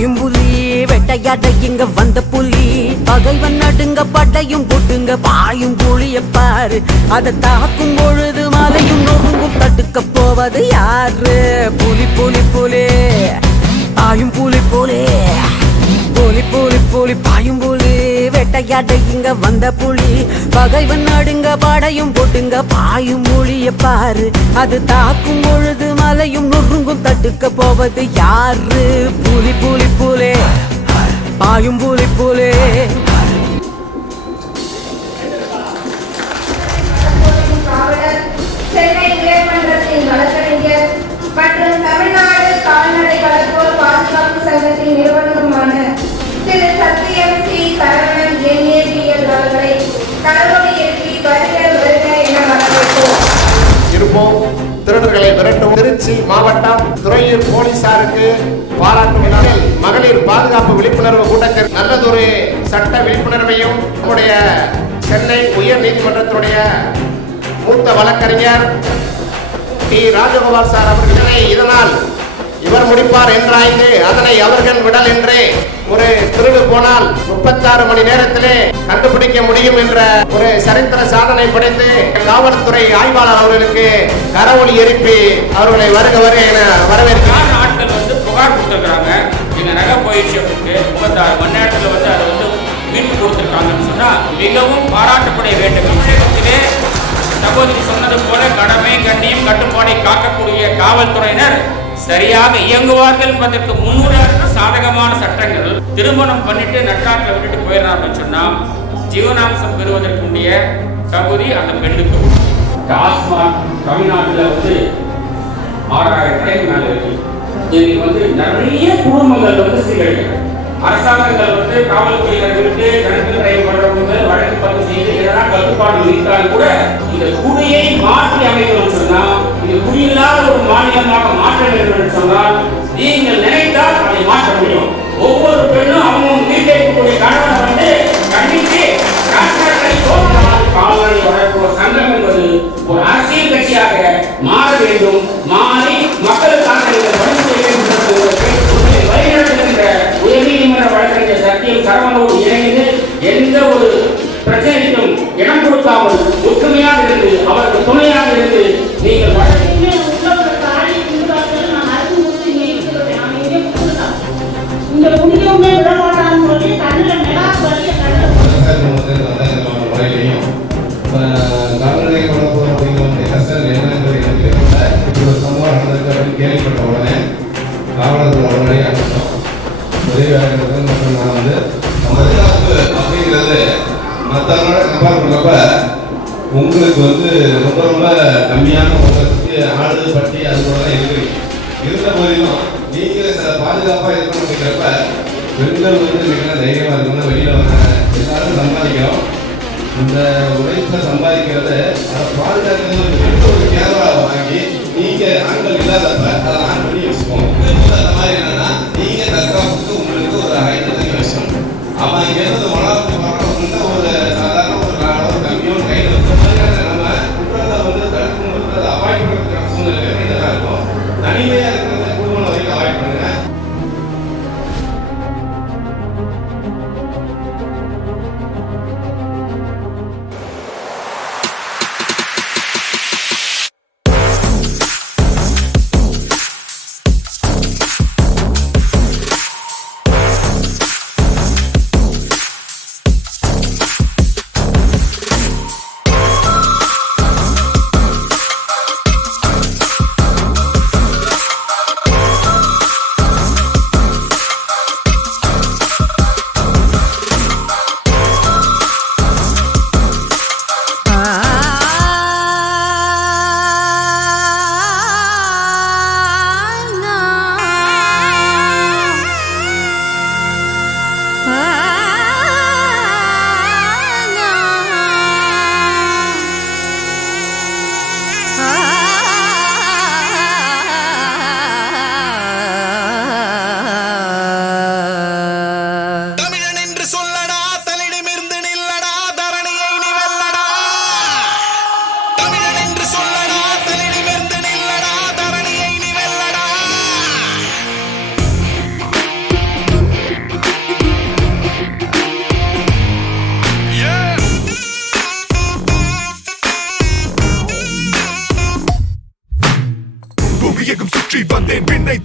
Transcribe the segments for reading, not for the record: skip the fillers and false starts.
பாயும் புலி வேட்டையாட இங்க வந்த புலி பகைவன் நடுங்க பட்டையும் போட்டுங்க பாயும் புலிய பாரு அதை தாக்கும் பொழுது மலையும் நொறுங்கும் தடுக்க போவது யாரு புலி புலி புலி பாயும் புலி புலி புலி புலி புலி பாயும் புலி வேட்டையாட இங்க வந்த புலி பகைவன் நடுங்க படையும் போட்டுங்க பாயும் புலிய பாரு அது தாக்கும் பொழுது மலையும் நொறுங்கும் தடுக்க போவது யாரு புலி புலி புலி பாயும் புலி புலி சென்னை உயர்மன்றத்தின் வழக்கறிஞர் மற்றும் தமிழ்நாடு கால்நடை வளர்ப்போர் பாதுகாப்பு சங்கத்தின் நிறுவனருமான திரு சத்தியம் சி சரவணன் NABL அவர்களை கரவொலி எழுப்பி வருக வருக என வரவேற்போம். இருப்போம். திருடர்களை விரட்டும். திருச்சி மாவட்டம் துறையூர் போலீசாருக்கு பாராட்டு விழாவில் மகளிர் பாதுகாப்பு விழிப்புணர்வு கூட்டத்தில் நல்லதொரு சட்ட விழிப்புணர்வையும் நம்முடைய சென்னை உயர் நீதிமன்றத்துடைய மூத்த வழக்கறிஞர் டி ராஜகோபால் சார் அவர்களை இதனால் இவர் முடிப்பார் என்றாய்ந்து அதனை அவர்கள் விடல் என்று ஒரு திருடு போனால் 36 மணி நேரத்திலே கண்டுபிடிக்க முடியும் என்ற ஒரு சரித்திர சாதனை படைத்து காவல்துறை ஆய்வாளர் அவர்களுக்கு கரவொலி எழுப்பி அவர்களை வருக வருக என வரவேற்கிறார். ஆட்கள் புகார் கொடுத்துருக்காங்க, எங்க நகை போயிடுச்சு அப்படின்னு 36 மணி நேரத்தில் அதை மீட்டு கொடுத்துருக்காங்கன்னு சொன்னா மிகவும் பாராட்டப்பட வேண்டும். தமிழகத்திலே சகோதரி சொன்னது போல கடமை கண்ணியம் கட்டுப்பாடை காக்கக்கூடிய காவல்துறையினர் சரியாக இயங்குவார்கள் என்பதற்கு முன்னுரையாக சாதகமான சட்டங்கள். திருமணம் பண்ணிட்டு நட்டாட்டில் விட்டுட்டு போயிடறாங்கன்னு சொன்னா ஜீவனாம்சம் பெறுவதற்குரிய தகுதி அந்த பெண்ணுக்கு. டாஸ்மாக் தமிழ்நாட்டில் 6000 மேல இருக்கு. இன்னைக்கு நிறைய குடும்பங்கள் சீரழிக்கிறது. அரசாங்கங்கள் காவல்துறையினர்களுக்கு கணக்கு டிரைவ் பண்றவங்க வழக்கு பதிவு செய்து இதெல்லாம் கட்டுப்பாடு இருந்தாலும் கூட இந்த குடியை மாற்றி அமைக்கணும்னு சொன்னா இது குடியில்லாத ஒரு மாநிலமாக மாற்ற வேண்டும் என்று சொன்னால் நீங்கள் நினைத்தால் அதை மாற்ற முடியும். ஒவ்வொரு பெண்ணும் அவங்க வீட்டை இருக்கக்கூடிய கணவனை கண்டித்து கால்நடை வளர்ப்போர் சங்கம் என்பது ஒரு அரசியல் கட்சியாக மாற வேண்டும். மாறி மக்களுக்கான உயர்நீதிமன்ற வழக்கறிஞர் சத்தியம் சரவணோடு இணைந்து எந்த ஒரு பிரச்சனைக்கும் இடம் கொடுக்காமல் ஒற்றுமையாக இருந்து அவருக்கு துணையாக இருந்து நீங்கள் கேள்விப்பட்ட உடனே காவலர்கள் உடனே அனுப்பிட்டோம். நான் பாதுகாப்பு அப்படிங்கிறது மற்றவங்களோட கம்பேர் பண்ணப்ப உங்களுக்கு ரொம்ப ரொம்ப கம்மியான உங்களுக்கு ஆடு பட்டி அது போல தான் இருக்கிறீங்க. இருந்த போதிலும் நீங்களே சில பாதுகாப்பாக இருக்கணும் அப்படிங்கிறப்ப பெண்கள் நீங்களாம் தைரியமாக இருக்கணும். வெளியில் எல்லாரும் சம்பாதிக்கிறோம். இந்த உழைப்பை சம்பாதிக்கிறத அதை பாதுகாக்கிறது ஒரு கேமரா வாங்கி நீங்கள் ஆண்கள் இல்லாதப்ப அதை ஆன் பண்ணி வச்சுக்கோங்க. அந்த மாதிரி என்னன்னா நீங்கள் தற்காப்புக்கு உங்களுக்கு ஒரு 5 விஷயம் அவன் இங்கேருந்து வளர்த்து பார்க்கணும்னா ஒரு சாதாரண ஒரு நாளோ கம்மியோ கையில் வச்ச நம்ம குற்றத்தை தடுக்கும் அதை அவாய்ட் பண்ணுறதுக்கான சூழ்நிலை இதெல்லாம் இருக்கும். தனிமையாக இருக்கிறத குடும்பம் வரைக்கும் அவாய்ட் பண்ணுங்க.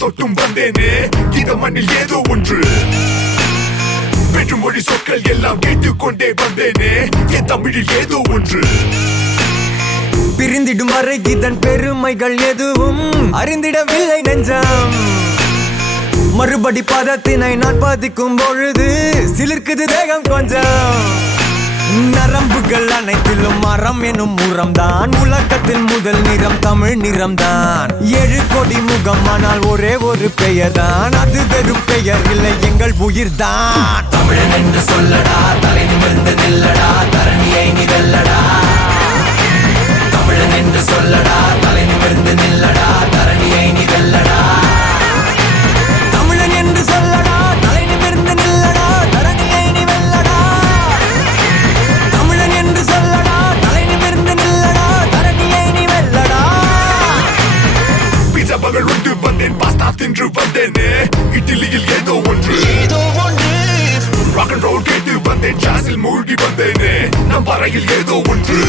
தொட்டும் வந்தேனே இந்த மண்ணில் ஏதோ ஒன்று வெற்றும் மொழி சொற்கள் எல்லாம் கேட்டுக்கொண்டே வந்தேனே என் தமிழில் ஏதோ ஒன்று பிரிந்திடும் வரை இதன் பெருமைகள் எதுவும் அறிந்திடவில்லை நெஞ்சம் மறுபடி பதத்தினை நான் பாதிக்கும் பொழுது சிலிர்க்குது தேகம் கொஞ்சம் நரம்புகள் அனைத்திலும் மரம் எனும் முறம்தான் உலகத்தில் முதல் நிறம் தமிழ் நிறம்தான் 7 கோடி முகம் ஆனால் ஒரே ஒரு பெயர் தான் அது வெறும் பெயர் இல்லை எங்கள் உயிர்தான் தமிழன் என்று சொல்லடா தலை நிமிர்ந்து நில்லடா தரணியை நீ வெல்லடா தமிழன் என்று சொல்லடா தலை நிமிர்ந்து நில்லடா தரணியை நீ வெல்லடா தமிழன் என்று சொல்லடா தலை நிமிர்ந்து நில்லடா தரணியை நீ வெல்லடா தமிழன் என்று சொல்லடா தலை நிமிர்ந்து நில்லடா தரணியை நீ வெல்லடா பீஸா பகல் உண்டு வந்தேன் பாஸ்தா தின்று வந்தேனே இட்லியில் ஏதோ ஒன்று ராக் அண்ட் ரோல் கேட்டு வந்தேன் ஜாஸில் மூழ்கி வந்தேனே நம் வரையில் ஏதோ ஒன்று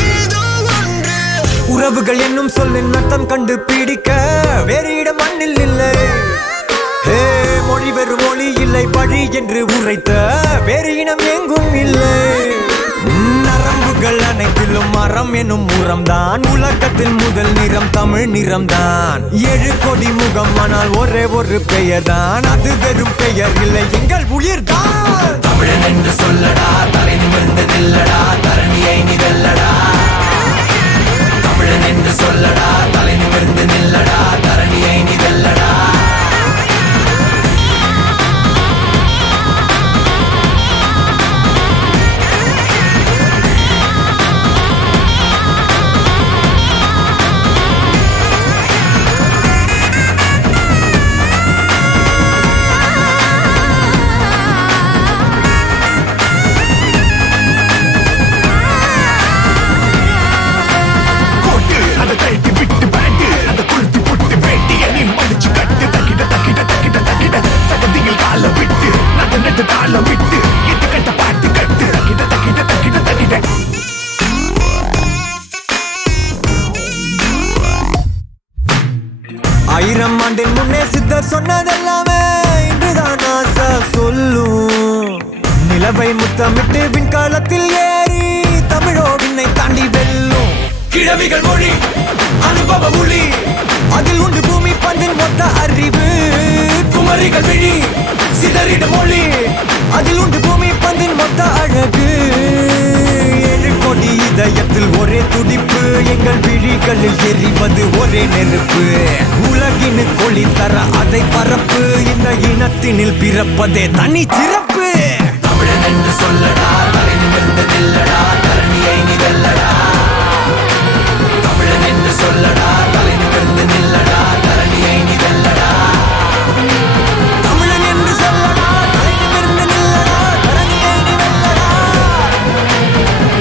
உறவுகள் என்னும் சொல்லின் அர்த்தம் கண்டு பிடிக்க வேறு இடம் மண்ணில் இல்லை மொழி வெறும் மொழி இல்லை பழி என்று உரைத்த வேறு இனம் எங்கும் இல்லை நரம்புகள் அனைத்திலும் மரம் எனும் முறம்தான் உலகத்தில் முதல் நிறம் தமிழ் நிறம்தான் 7 கோடி முகம் ஆனால் ஒரே ஒரு பெயர் தான் அது வெறும் பெயர் இல்லை எங்கள் உயிர்தான் தமிழன் என்று சொல்லடா தலை நிமிர்ந்து நில்லடா தரணியை நீ வெல்லடா தமிழன் என்று சொல்லடா தலை நிமிர்ந்து நில்லடா தரணியை நீ வெல்லடா ஆயிரம் ஆண்டின் முன்னே சித்தர் சொன்னதெல்லாமே இன்றுதான் ஆசை சொல்லும் நிலவை முத்தமிட்டு விண்காலத்தில் ஏறி தமிழோ விண்ணை தாண்டி வெல்லும் கிழவிகள் மொழி அனுபவ மொழி அதில் உண்டு பூமி பந்தின் மொத்த அறிவு குமரிகள் விழி சிதறிட மொழி அதில் உண்டு பூமி பந்தின் மொத்த அழகு 7 கோடி இதயத்தில் ஒரே துடிப்பு எங்கள் விழிகளில் எரிவது ஒரே நெருப்பு உலகினு கொளி தர அதை பரப்பு இந்த இனத்தினில் பிறப்பதே தனி சிறப்பு தமிழன் என்று சொல்லடா தலை நிமிர்ந்து நில்லடா தரணியை நீ வெல்லடா தமிழன் என்று சொல்லடா தலை நிமிர்ந்து நில்லடா தரணியை நீ வெல்லடா தமிழன் என்று சொல்லடா தலை நிமிர்ந்து நில்லடா தரணியை நீ வெல்லடா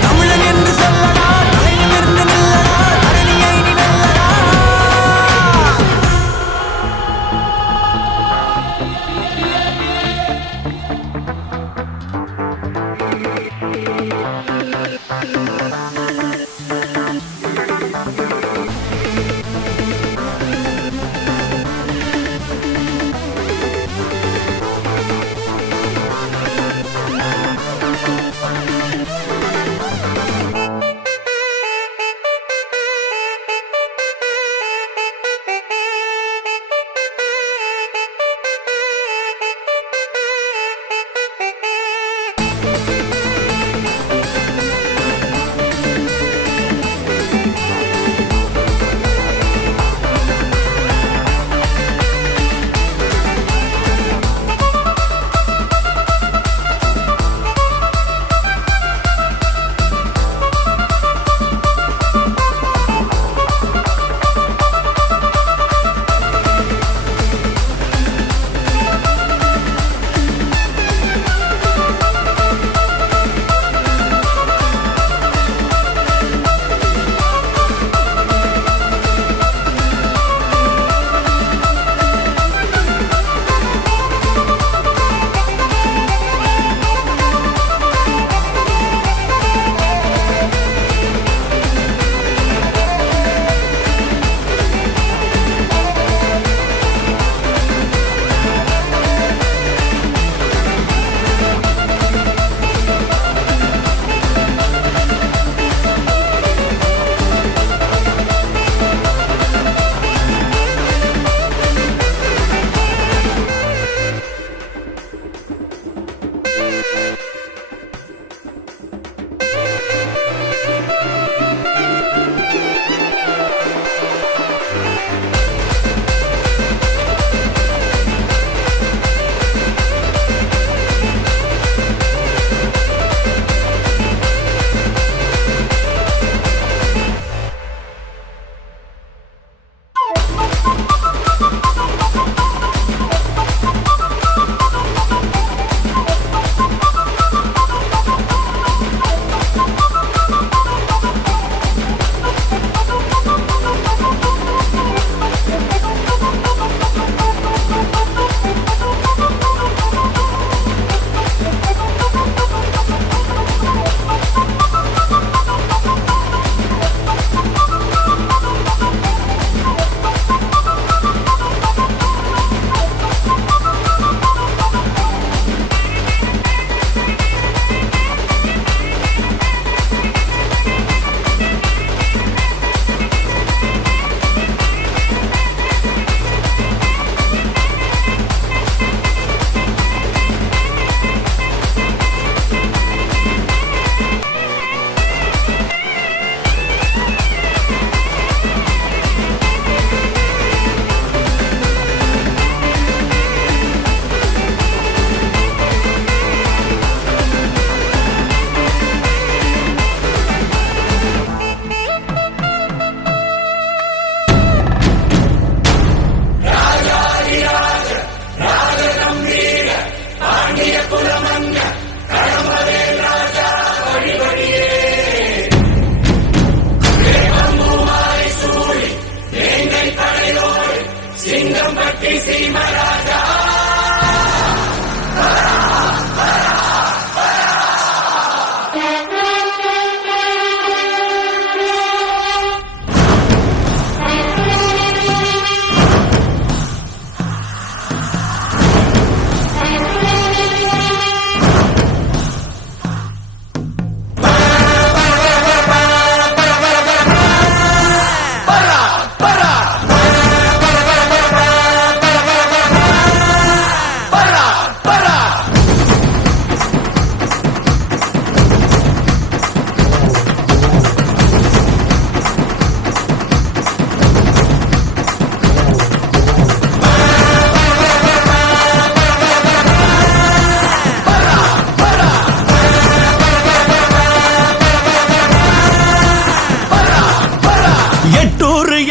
தமிழன் என்று சொல்லடா தலை நிமிர்ந்து நில்லடா தரணியை நீ வெல்லடா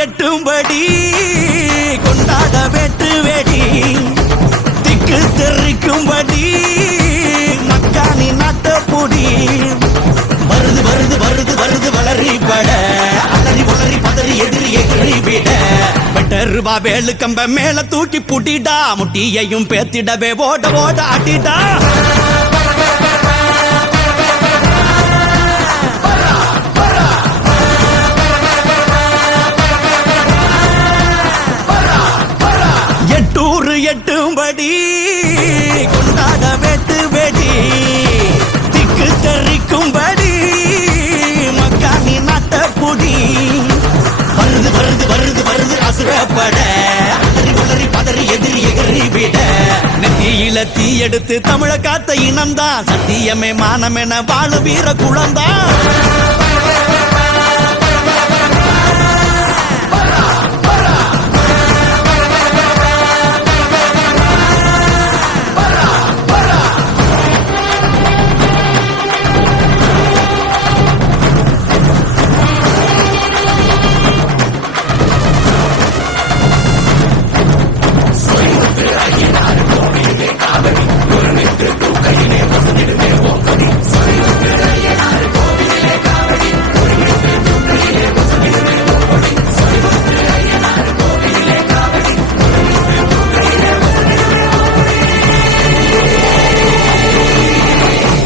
எட்டும்படி கொண்டாட வெட்டு வெடி திக்கு தெரிக்கும்படி மக்கானி நாட்டப்பொடி வருது வருது வருது வருது வளரி பட அலறி வளரி பதறி எதிரி எதிரி விட வெட்டருவா வேலு கம்ப மேல தூக்கி புட்டிடா முட்டியையும் பேத்திடவே ஓட ஓட ஆட்டிடா எட்டும்படி கொண்டாட வெட்டு வெடி திக்கு தெரிக்கும்படி மக்கானி நாட்டப்பொடி வருது வருது வருது வருது அசுரப்பட அலறி வளரி பதறி எதிரி எதிரி விட நெத்தியில தீ எடுத்து தமிழ காத்த இனம்தான் சத்தியமே மானமென வாழு வீர குளம்தான்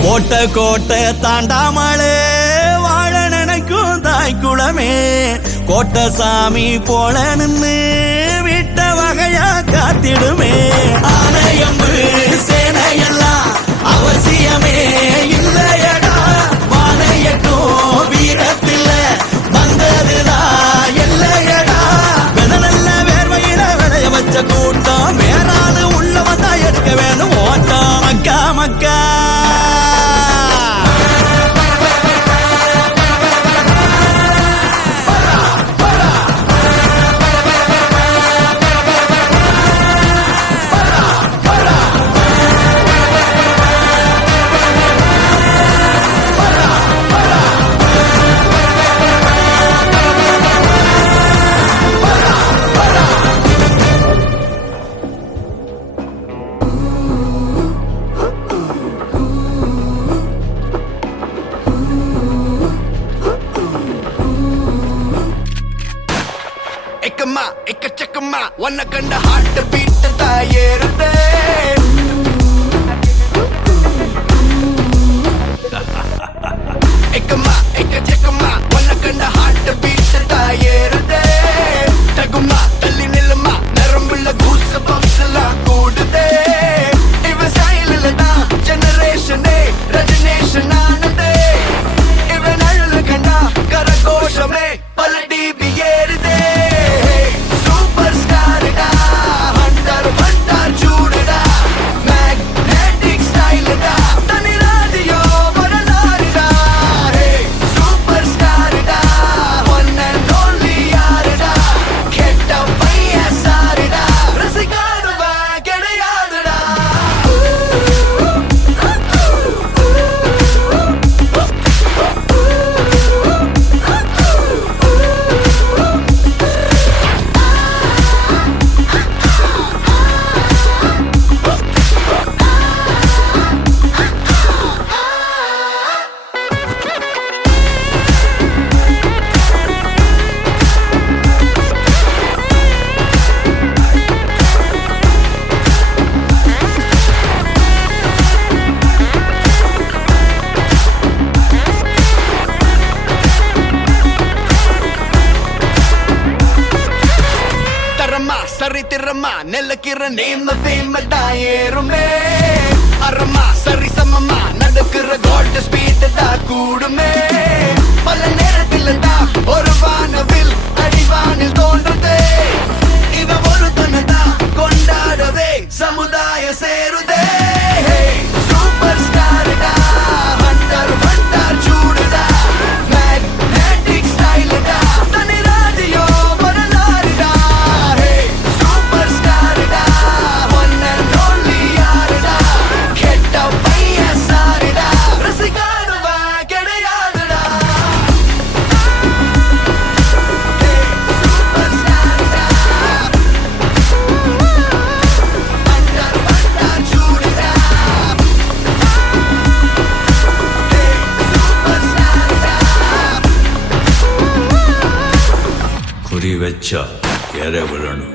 கோட்டை கோட்டை தாண்டாமலே வாழ நினைக்கும் தாய்க்குளமே கோட்டை சாமி போல நின்று விட்ட வகையா காத்திடுமே ஆனையம்பு சேனையெல்லாம் அவசியமே இல்லையடா வானையட்டும் வீரத்தில் வந்ததுதான் இல்லையடா வெதனல்ல வேர்வையில விளைய வச்ச கூட்டம் வேறாது உள்ள வந்தா எடுக்க வேணும் ஓட்டம் மக்கா மக்கா எக்கச்சக்கமா ஒன்ன கண்ட ஹார்ட் பீட் தாயேறுதே எக்கமா எக்கச்சக்கமா ஒன்ன கண்ட ஹார்ட் பீட் தாயேறுதே தகுமா தள்ளி நில்லுமா நரம்புள்ள கூஸ் பம்ப்ஸ் எல்லாம் கூடுதே இவ ஸ்டைல்ல தான் ஜெனரேஷனே ரஜினேஷன் ஆனதே இவன் அழல கண்டா கரகோஷமே பல டிபி ஏறுதே சூப்பர் ஸ்டார்டா ஹண்டர் ஹண்டர் சூடடா திறமா நெல்லக்கிற நேம ஃபேம தான் ஏறுமே அறமா சரி சமமா நடக்கிற கோல்ட் ஸ்பீட் தான் கூடுமே பல நேரத்தில் தான் ஒரு வானவில் அடிவானில் தோன்றுதே இவன் ஒரு தனதா கொண்டாடவே சமுதாயம் சேருதே சூப்பர் ஸ்டார்டா ஹண்டர் ஹண்டர் சூடுடா மேக்னெட்டிக் ஸ்டைல்டா தனி ராஜியோ வரலாறுடா சூப்பர் ஸ்டார்டா ஒன் அண்ட் ஒன்லி யாருடா கெட்ட பையன் சாருடா ரசிகாடுவா கிடையாதுடா சூப்பர் ஸ்டார்டா ஹண்டர் ஹண்டர் சூடுடா சூப்பர் ஸ்டார்டா குறி வச்சா எற விழணும்.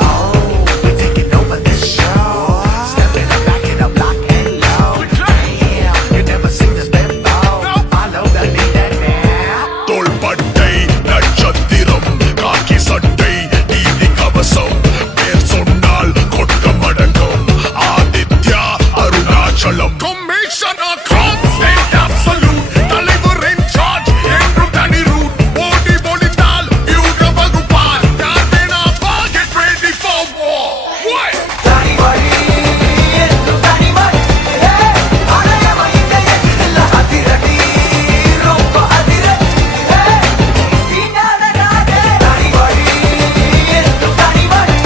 Taking over this show, stepping up, back it up, lock and load. Damn, you never seen this before. Follow the leader now. தோள்பட்டை நட்சத்திரம் காக்கி சட்டை நீதி கவசம் பேர் சொன்னால் கொட்ட மடங்கும் Aditya Arunachalam commissioner constant absolute தலைவர் இன் சார்ஜ் என்றும் தனி ரூட் ஓடி ஒளிந்தால் யூக வகுப்பார் யார் வேணா get ready for war. What? தனி வழி என்றும் தனி வழி அடையவ இந்த எதிரில் அதிரடி ரொம்ப அதிரடி சீனாத நாடே தனி வழி என்றும் தனி வழி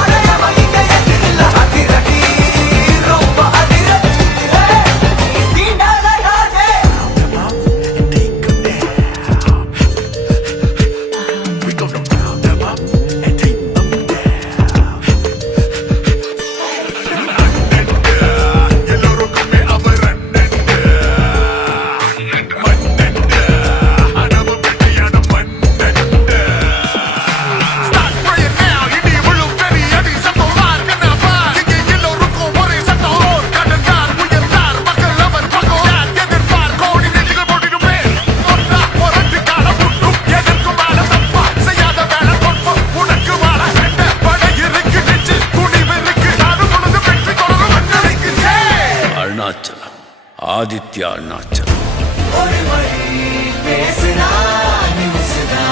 அடையவ இந்த எதிரில் அதிரடி ரொம்ப அதிரடி சீனாத நாடே and take them down. We gonna round them up and take them எல்லோருக்குமே அவர் அண்ணன் மன்னன் அனவு பெட்டியான மன்னன் Start praying now, இடி விழும் பெரிய அடி சத்தம் வார்க்கனப்பா இங்கே எல்லோருக்கும் ஒரே சத்தம் கடந்தார் உயர்ந்தார் மக்கள் அவர் பக்கம் யார் எதிர்ப்பார் கோடி நெஞ்சுகள் போட்டிடுமே ஒன்றா புரட்டு காலம் முட்டும் எதற்கும் வாழ தப்பா செய்யாத வேலை தொட்பம் உனக்கு வாழ வேண்ட படை இருக்கு நெஞ்சு துணிவு இருக்கு நானும் உனது வெற்றி தொடரும் வந்தடைக்கு அருணாச்சலம் ஆதித்யா அருணாச்சலம் ஒரு வழி பேசுனா நிமிசுனா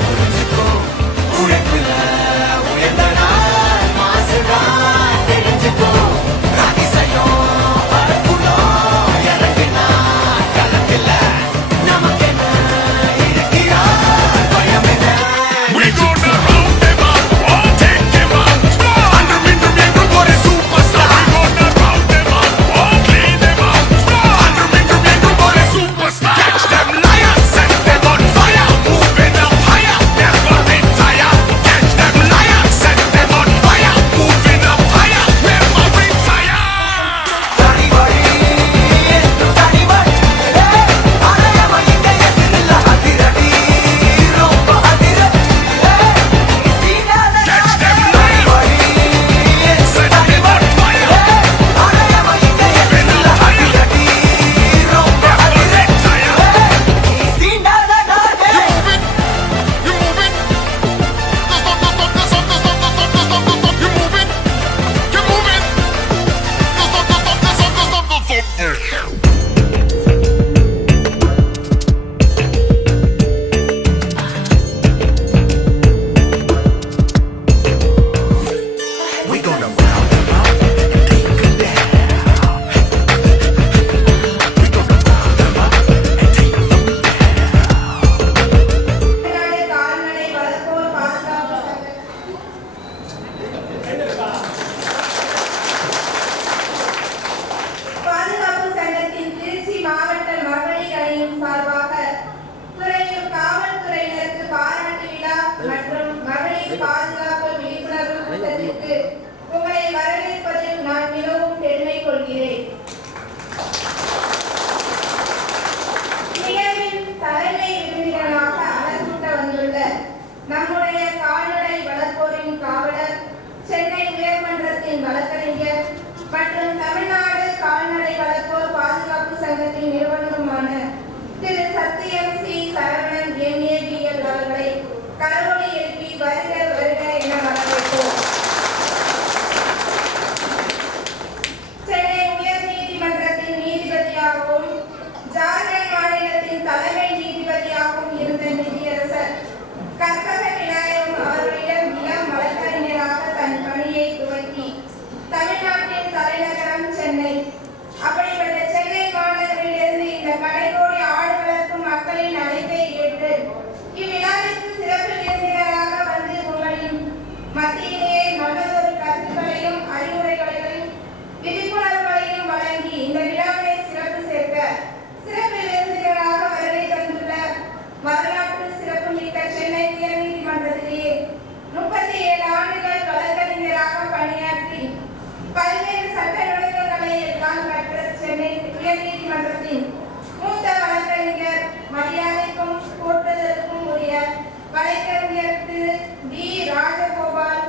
புரிஞ்சுக்கோ உழைப்புல உயர்ந்த நாள் மாசுனா தெரிஞ்சுக்கோ அதிசயம் பரப்புலம் இறங்குனா களத்துல நமக்கென்ன இருக்கிறா பயம் என்ன We gonna round them up, all take them out. அன்றும் இன்றும் என்றும் ஒரு superstar. We gonna round them up, all clean them out. அன்றும் இன்றும் என்றும் வழக்கறிஞர் மற்றும் தமிழ்நாடு கால்நடை வளர்ப்போர் பாதுகாப்பு சங்கத்தின் நிறுவனருமான திரு சத்தியம் சி சரவணன் NABL அவர்களை கரவொலி எழுப்பி வருக வருக என வரவேற்போம். சென்னை உயர் நீதிமன்றத்தின் நீதிபதியாகவும் ஜார்க்கண்ட் மாநிலத்தின் தலைமை நீதிபதியாகவும் இருந்த நீதியரசர் கற்பக விநாயகம் அவர்களிடம் இளம் வழக்கறிஞராக தன் பணியை துவக்கி தமிழ்நாட்டின் தலைநகரம் சென்னை. அப்படிப்பட்ட சென்னை மாநகரிலிருந்து இந்த கடைகோடி ஆடு வளர்க்கும் மக்களின் அழைப்பை ஏற்று இவ்விழாவிற்கு சிறப்பு விருந்தினராக வந்து உங்களின் மத்தியிலேயே நல்லதொரு கருத்துக்களையும் அறிவுரைகளையும் விழிப்புணர்வுகளையும் வழங்கி இந்த விழாவை சிறப்பு சேர்க்க சிறப்பு விருந்தினராக வருகை தந்துள்ள வரலாற்று சிறப்பு மிக்க சென்னை உயர்நீதிமன்றத்திலேயே 37 ஆண்டுகள் வழக்கறிஞராக பணியாற்றி பல்வேறு சட்ட நுணுக்கங்களை எல்லாம் கற்ற சென்னை உயர்நீதிமன்றத்தின் மூத்த வழக்கறிஞர் மரியாதைக்கும் போற்றுதலுக்கும் உரிய வழக்கறிஞர் திரு டி. ராஜகோபால்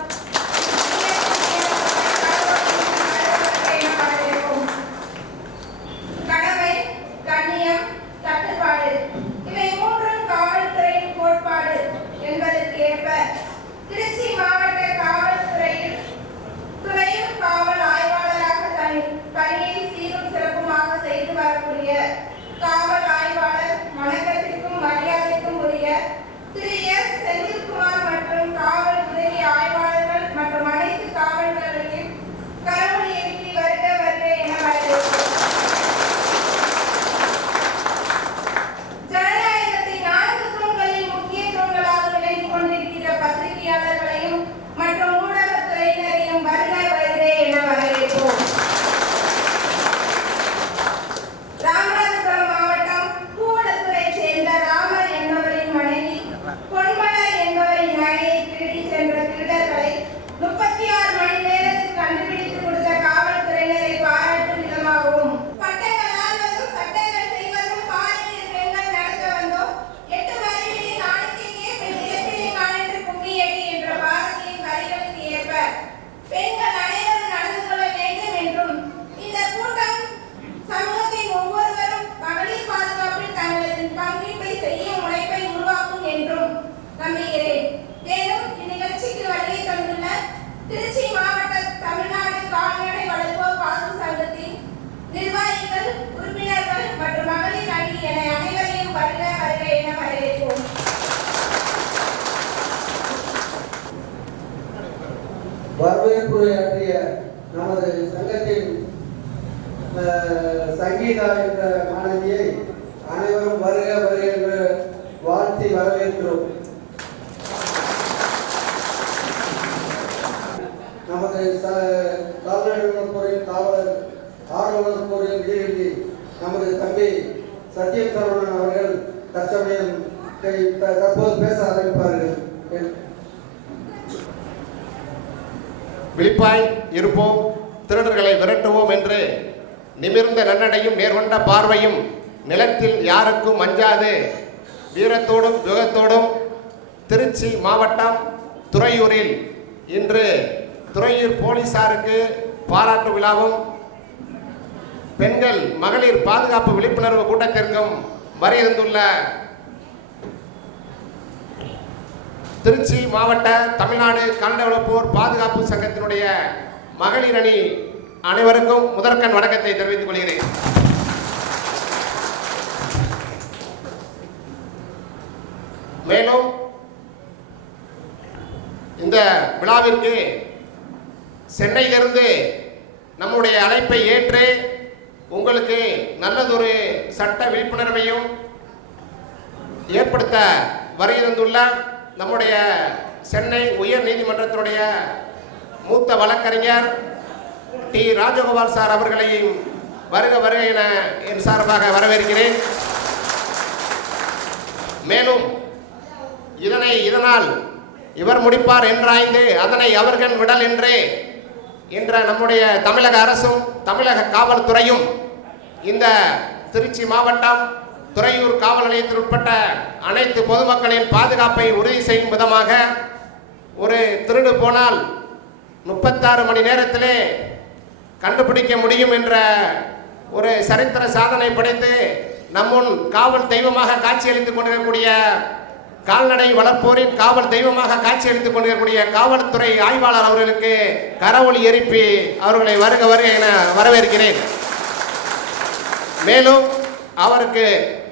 கடமை, கண்ணியம், கட்டுப்பாடு இவை மூன்றும் காவல்துறையின் கோட்பாடு என்பதற்கு ஏற்ப திருச்சி மாவட்ட காவல்துறையில் காவல் ஆய்வாளராக பணியை சீரும் சிறப்புமாக செய்து வரக்கூடிய காவல் ஆய்வாளர் வணக்கத்திற்கும் மரியாதைக்கும் உரிய திரு எஸ். செந்தில்குமார் மற்றும் காவல் உதவி ஆய்வாளர்கள் மற்றும் அனைத்து காவல்துறையின் கரவொலி எழுப்பி வருக வருக என வரவேற்கிறோம். ஜனநாயகத்தின் 4 தூண்களில் முக்கிய தூண்களாக விளங்கிக் கொண்டிருக்கிற பத்திரிகையாளர்களையும் மற்றும் ஊடகத்துறையினரையும் வருக வருக என வரவேற்போம். ராமநாதபுரம் மாவட்டம் பூவடத்துறையைச் சேர்ந்த ராமர் என்பவரின் மனைவி பொன்மலர் என்பவரின் நகையை திருடி சென்ற திருடர்களை 36 மணி நேரத்தில் கண்டுபிடித்து கொடுத்த காவல்துறையினரை பாராட்டும் விதமாகவும் பட்டங்கள் ஆள்வதும் சட்டங்கள் செய்வதும் பாலியல் பெண்கள் நடத்த வந்தோம் 8 மணிவெளியில் ஆணிக்கே பெண்ணிடத்திலே காணென்று கும்மியடி என்ற பாரதியின் வரிகளுக்கு ஏற்ப பெண்கள் அனைவரும் நடந்து கொள்ள வேண்டும் என்றும் இந்த கூட்டம் சமூகத்தின் ஒவ்வொருவரும் மகளிர் பாதுகாப்பில் தங்களது பங்கீட்டை செய்யும் முனைப்பை உருவாக்கும் என்றும் நம்புகிறேன். மேலும் இந்நிகழ்ச்சிக்கு வருகை தந்துள்ள திருச்சி மாவட்ட தமிழ்நாடு கால்நடை வளர்ப்போர் பாதுகாப்பு சங்கத்தின் நிர்வாகிகள், உறுப்பினர்கள் மற்றும் மகளிர் அணி என அனைவரையும் வருக வருக என வரவேற்போம். வரவேற்புரையாற்றிய நமது சங்கத்தின் சங்கீதா என்ற மாணவியை அனைவரும் வருக வருக என்று வாழ்த்தி வரவேற்கிறோம். நமது கால்நடை வளர்ப்போரின் காவலர் ஆடு வளர்ப்போரின் நீதிபதி நமது தம்பி சத்தியம் சரவணன் அவர்கள் தற்சமயம் தற்போது பேச ஆரம்பிப்பார்கள். விழிப்பாய் இருப்போம், திருடர்களை விரட்டுவோம் என்று நிமிர்ந்த நன்னடையும் நேர்கொண்ட பார்வையும் நிலத்தில் யாருக்கும் அஞ்சாது வீரத்தோடும் யுகத்தோடும் திருச்சி மாவட்டம் துறையூரில் இன்று துறையூர் போலீசாருக்கு பாராட்டு விழாவும் பெண்கள் மகளிர் பாதுகாப்பு விழிப்புணர்வு கூட்டத்திற்கும் வருகின்றுள்ள திருச்சி மாவட்ட தமிழ்நாடு கால்நடை வளர்ப்போர் பாதுகாப்பு சங்கத்தினுடைய மகளிர் அணி அனைவருக்கும் முதற்கண் வணக்கத்தை தெரிவித்துக் கொள்கிறேன். மேலும் இந்த விழாவிற்கு சென்னையிலிருந்து நம்முடைய அழைப்பை ஏற்று உங்களுக்கு நல்லதொரு சட்ட விழிப்புணர்வையும் ஏற்படுத்த வருகின்றுள்ள நம்முடைய சென்னை உயர் நீதிமன்றத்தினுடைய மூத்த வழக்கறிஞர் டி. ராஜகோபால் சார் அவர்களையும் வருக வருக என என் சார்பாக வரவேற்கிறேன். மேலும் இதனால் இவர் முடிப்பார் என்றாய்ந்து அதனை அவர்கள் விடல் என்று என்ற நம்முடைய தமிழக அரசும் தமிழக காவல்துறையும் இந்த திருச்சி மாவட்டம் துறையூர் காவல் நிலையத்தில் உட்பட்ட அனைத்து பொதுமக்களின் பாதுகாப்பை உறுதி செய்யும் விதமாக ஒரு திருடு போனால் 36 மணி நேரத்திலே கண்டுபிடிக்க முடியும் என்ற ஒரு சரித்திர சாதனை படைத்து நம்முன் காவல் தெய்வமாக காட்சியளித்துக் கொண்டிருக்கக்கூடிய கால்நடை வளர்ப்போரின் காவல் தெய்வமாக காட்சியளித்துக் கொண்டிருக்கக்கூடிய காவல்துறை ஆய்வாளர் அவர்களுக்கு கரவொலி எழுப்பி அவர்களை வருக வருக என வரவேற்கிறேன். மேலும் அவருக்கு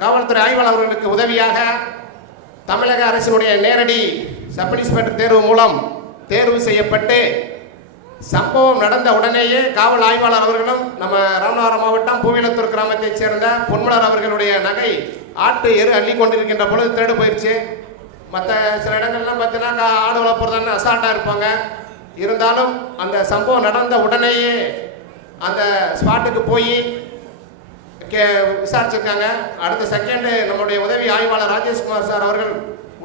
காவல்துறை ஆய்வாளர் அவர்களுக்கு உதவியாக தமிழக அரசினுடைய நேரடி சப் இன்ஸ்பெக்டர் தேர்வு மூலம் தேர்வு செய்யப்பட்டு சம்பவம் நடந்த உடனேயே காவல் ஆய்வாளர் அவர்களும் நம்ம ராமநாதபுரம் மாவட்டம் பூவிலத்தூர் கிராமத்தைச் சேர்ந்த பொன்மலர் அவர்களுடைய நகை ஆட்டு எரு அள்ளி கொண்டிருக்கின்ற பொழுது திருடு போயிடுச்சு. மற்ற சில இடங்கள்லாம் பார்த்தீங்கன்னா ஆடு வளர்ப்புறதான அசால்ட்டாக இருப்பாங்க. இருந்தாலும் அந்த சம்பவம் நடந்த உடனேயே அந்த ஸ்பாட்டுக்கு போய் விசாரிச்சிருக்காங்க. அடுத்த செகண்டு நம்முடைய உதவி ஆய்வாளர் ராஜேஷ்குமார் சார் அவர்கள்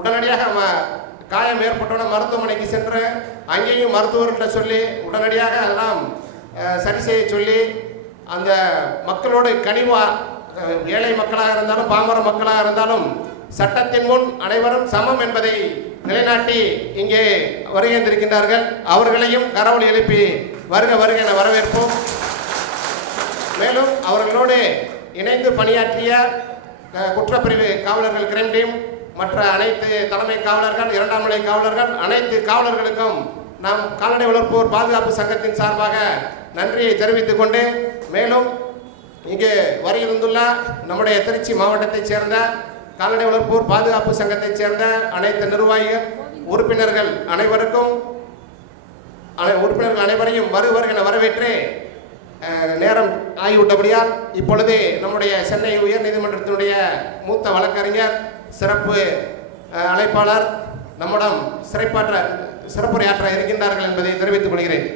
உடனடியாக காயம் ஏற்பட்டோட மருத்துவமனைக்கு சென்று அங்கேயும் மருத்துவர்கிட்ட சொல்லி உடனடியாக அதெல்லாம் சரி செய்ய சொல்லி அந்த மக்களோடு கனிவாக ஏழை மக்களாக இருந்தாலும் பாமர மக்களாக இருந்தாலும் சட்டத்தின் முன் அனைவரும் சமம் என்பதை நிலைநாட்டி இங்கே வருகின்றிருக்கின்றார்கள். அவர்களையும் கரவொலி எழுப்பி வருக வருக என வரவேற்போம். மேலும் அவர்களோடு இணைந்து பணியாற்றிய குற்றப்பிரிவு காவலர்கள் கிரைம் டீம் மற்ற அனைத்து தலைமை காவலர்கள் 2ஆம் நிலை காவலர்கள் அனைத்து காவலர்களுக்கும் நாம் கால்நடை வளர்ப்போர் பாதுகாப்பு சங்கத்தின் சார்பாக நன்றியை தெரிவித்துக் கொண்டு மேலும் இங்கே வருகின்றுள்ள நம்முடைய திருச்சி மாவட்டத்தைச் சேர்ந்த கால்நடை வளர்ப்போர் பாதுகாப்பு சங்கத்தைச் சேர்ந்த அனைத்து நிர்வாகிகள் உறுப்பினர்கள் அனைவரையும் வருவர் என வரவேற்று நேரம் ஆகிவிட்டபடியால் இப்பொழுது நம்முடைய சென்னை உயர்நீதிமன்றத்தினுடைய மூத்த வழக்கறிஞர் சிறப்பு அழைப்பாளர் நம்மிடம் சிறப்புரையாற்ற இருக்கின்றார்கள் என்பதை தெரிவித்துக் கொள்கிறேன்.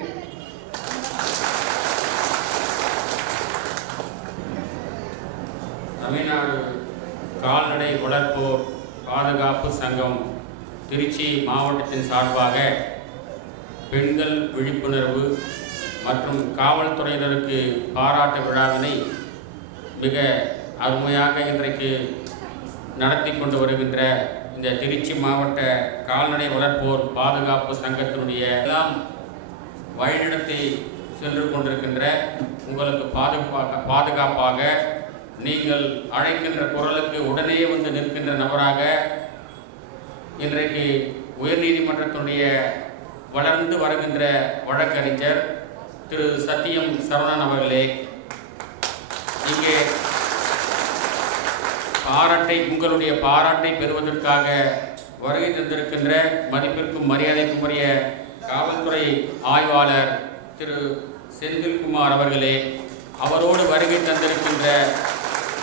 தமிழ்நாடு கால்நடை வளர்ப்போர் பாதுகாப்பு சங்கம் திருச்சி மாவட்டத்தின் சார்பாக பெண்கள் விழிப்புணர்வு மற்றும் காவல்துறையினருக்கு பாராட்டு விழாவினை மிக அருமையாக இன்றைக்கு நடத்தி கொண்டு வருகின்ற இந்த திருச்சி மாவட்ட கால்நடை வளர்ப்போர் பாதுகாப்பு சங்கத்தினுடைய எல்லாம் வழிநடத்தி சென்று கொண்டிருக்கின்ற உங்களுக்கு பாதுகாப்பாக நீங்கள் அழைக்கின்ற குரலுக்கு உடனே வந்து நிற்கின்ற நபராக இன்றைக்கு உயர்நீதிமன்றத்தினுடைய வளர்ந்து வருகின்ற வழக்கறிஞர் திரு சத்தியம் சரவணன் அவர்களே, இங்கே உங்களுடைய பாராட்டை பெறுவதற்காக வருகை தந்திருக்கின்ற மதிப்பிற்கும் மரியாதைக்கும் உரிய காவல்துறை ஆய்வாளர் திரு செந்தில்குமார் அவர்களே, அவரோடு வருகை தந்திருக்கின்ற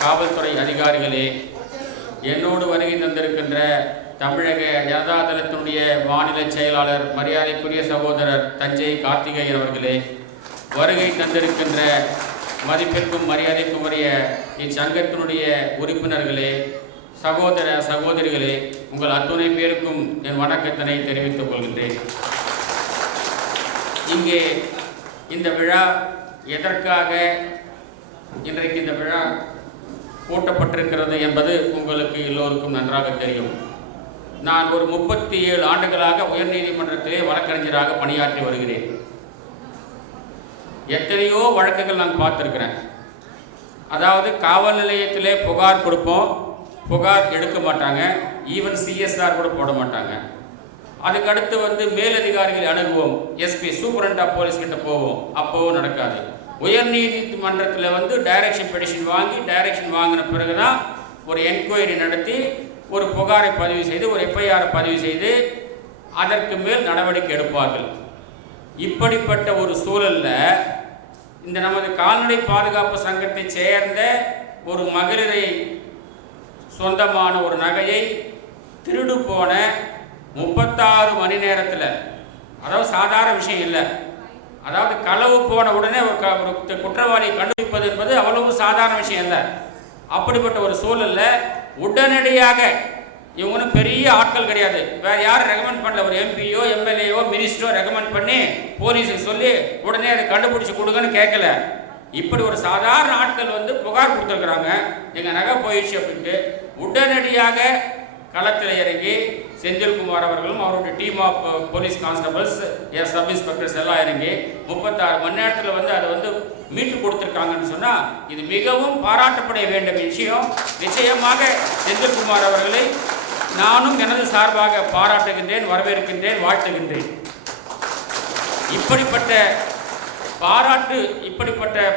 காவல்துறை அதிகாரிகளே, என்னோடு வருகை தந்திருக்கின்ற தமிழக ஜனதாதளத்தினுடைய மாநில செயலாளர் மரியாதைக்குரிய சகோதரர் தஞ்சை கார்த்திகேயன் அவர்களே, வருகை தந்திருக்கின்ற மதிப்பிற்கும் மரியாதைக்கும் உரிய இச்சங்கத்தினுடைய உறுப்பினர்களே, சகோதர சகோதரிகளே, உங்கள் அத்துணை பேருக்கும் என் வணக்கத்தினை தெரிவித்துக் கொள்கின்றேன். இங்கே இந்த விழா எதற்காக இன்றைக்கு இந்த விழா கூட்டப்பட்டிருக்கிறது என்பது உங்களுக்கு எல்லோருக்கும் நன்றாக தெரியும். நான் ஒரு 37 ஆண்டுகளாக உயர்நீதிமன்றத்திலே வழக்கறிஞராக பணியாற்றி வருகிறேன். எத்தனையோ வழக்குகள் நான் பார்த்துருக்கிறேன். அதாவது காவல் நிலையத்திலே புகார் கொடுப்போம், புகார் எடுக்க மாட்டாங்க, ஈவன் சிஎஸ்ஆர் கூட போட மாட்டாங்க. அதுக்கடுத்து மேலதிகாரிகளை அணுகுவோம், எஸ்பி சூப்பரண்ட் ஆஃப் போலீஸ் கிட்ட போவோம், அப்போவும் நடக்காது. உயர்நீதிமன்றத்தில் டைரக்ஷன் பெடிஷன் வாங்கி டைரக்ஷன் வாங்கின பிறகு தான் ஒரு என்கொயரி நடத்தி ஒரு புகாரை பதிவு செய்து ஒரு எஃப்ஐஆரை பதிவு செய்து அதற்கு மேல் நடவடிக்கை எடுப்பார்கள். இப்படிப்பட்ட ஒரு சூழலில் இந்த நமது கால்நடை பாதுகாப்பு சங்கத்தை சேர்ந்த ஒரு மகளிரை சொந்தமான ஒரு நகையை திருடு போன 36 மணி நேரத்தில், அதாவது சாதாரண விஷயம் இல்லை, அதாவது களவு போன உடனே ஒரு குற்றவாளியை கண்டுபிடிப்பது என்பது அவ்வளவு சாதாரண விஷயம் இல்லை. அப்படிப்பட்ட ஒரு சூழலில் உடனடியாக இவங்களும் பெரிய ஆட்கள் கிடையாது, வேறு யாரும் ரெக்கமெண்ட் பண்ணல, ஒரு எம்பியோ எம்எல்ஏயோ மினிஸ்டரோ ரெக்கமெண்ட் பண்ணி போலீஸுக்கு சொல்லி உடனே அதை கண்டுபிடிச்சி கொடுங்கன்னு கேட்கல. இப்படி ஒரு சாதாரண ஆட்கள் புகார் கொடுத்துருக்குறாங்க, எங்கள் நகை போயிடுச்சு அப்படின்ட்டு உடனடியாக களத்தில் இறங்கி செந்தில்குமார் அவர்களும் அவருடைய team of police constables sub inspectors எல்லாம் இறங்கி 36 மணி நேரத்தில் வந்து அதை வந்து மீட்டு கொடுத்துருக்காங்கன்னு சொன்னால் இது மிகவும் பாராட்டப்பட வேண்டிய விஷயம். நிச்சயமாக செந்தில்குமார் அவர்களை நானும் எனது சார்பாக பாராட்டுகின்றேன், வரவேற்கின்றேன், வாழ்த்துகின்றேன். இப்படிப்பட்ட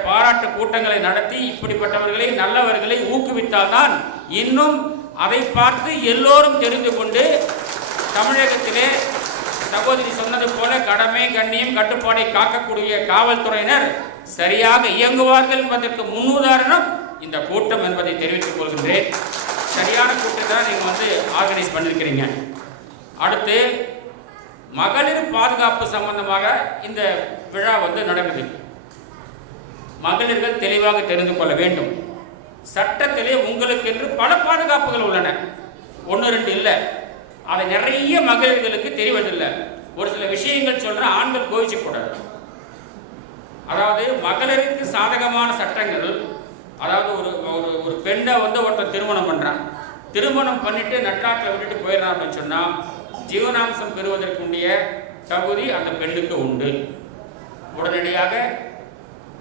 பாராட்டு கூட்டங்களை நடத்தி இப்படிப்பட்டவர்களை நல்லவர்களை ஊக்குவித்தால்தான் இன்னும் அதை பார்த்து எல்லோரும் தெரிந்து கொண்டு தமிழகத்திலே சகோதரி சொன்னது போல கடமை கண்ணியம் கட்டுப்பாடை காக்கக்கூடிய காவல்துறையினர் சரியாக இயங்குவார்கள் என்பதற்கு முன்னுதாரணம் இந்த கூட்டம் என்பதை தெரிவித்துக் கொள்கின்றேன். சரியான கூட்டத்தை தான் நீங்கள் வந்து ஆர்கனைஸ் பண்ணியிருக்கிறீங்க. அடுத்து மகளிர் பாதுகாப்பு சம்பந்தமாக இந்த விழா வந்து நடக்குது. மகளிர்கள் தெளிவாக தெரிந்து கொள்ள வேண்டும். சட்டத்திலே உங்களுக்கு என்று பல பாதுகாப்புகள் உள்ளன, 1-2 இல்லை. அதை நிறைய மகளிர்களுக்கு தெரிவதில்லை. ஒரு சில விஷயங்கள் சொல்ற ஆண்கள் கோவிச்சக்கூடாது. அதாவது மகளிருக்கு சாதகமான சட்டங்கள், அதாவது ஒரு பெண்ணை வந்து ஒருத்தர் திருமணம் பண்ணுறான், திருமணம் பண்ணிட்டு நட்டாட்டில் விட்டுட்டு போயிடறான் அப்படின்னு சொன்னால் ஜீவனாம்சம் பெறுவதற்குரிய தகுதி அந்த பெண்ணுக்கு உண்டு. உடனடியாக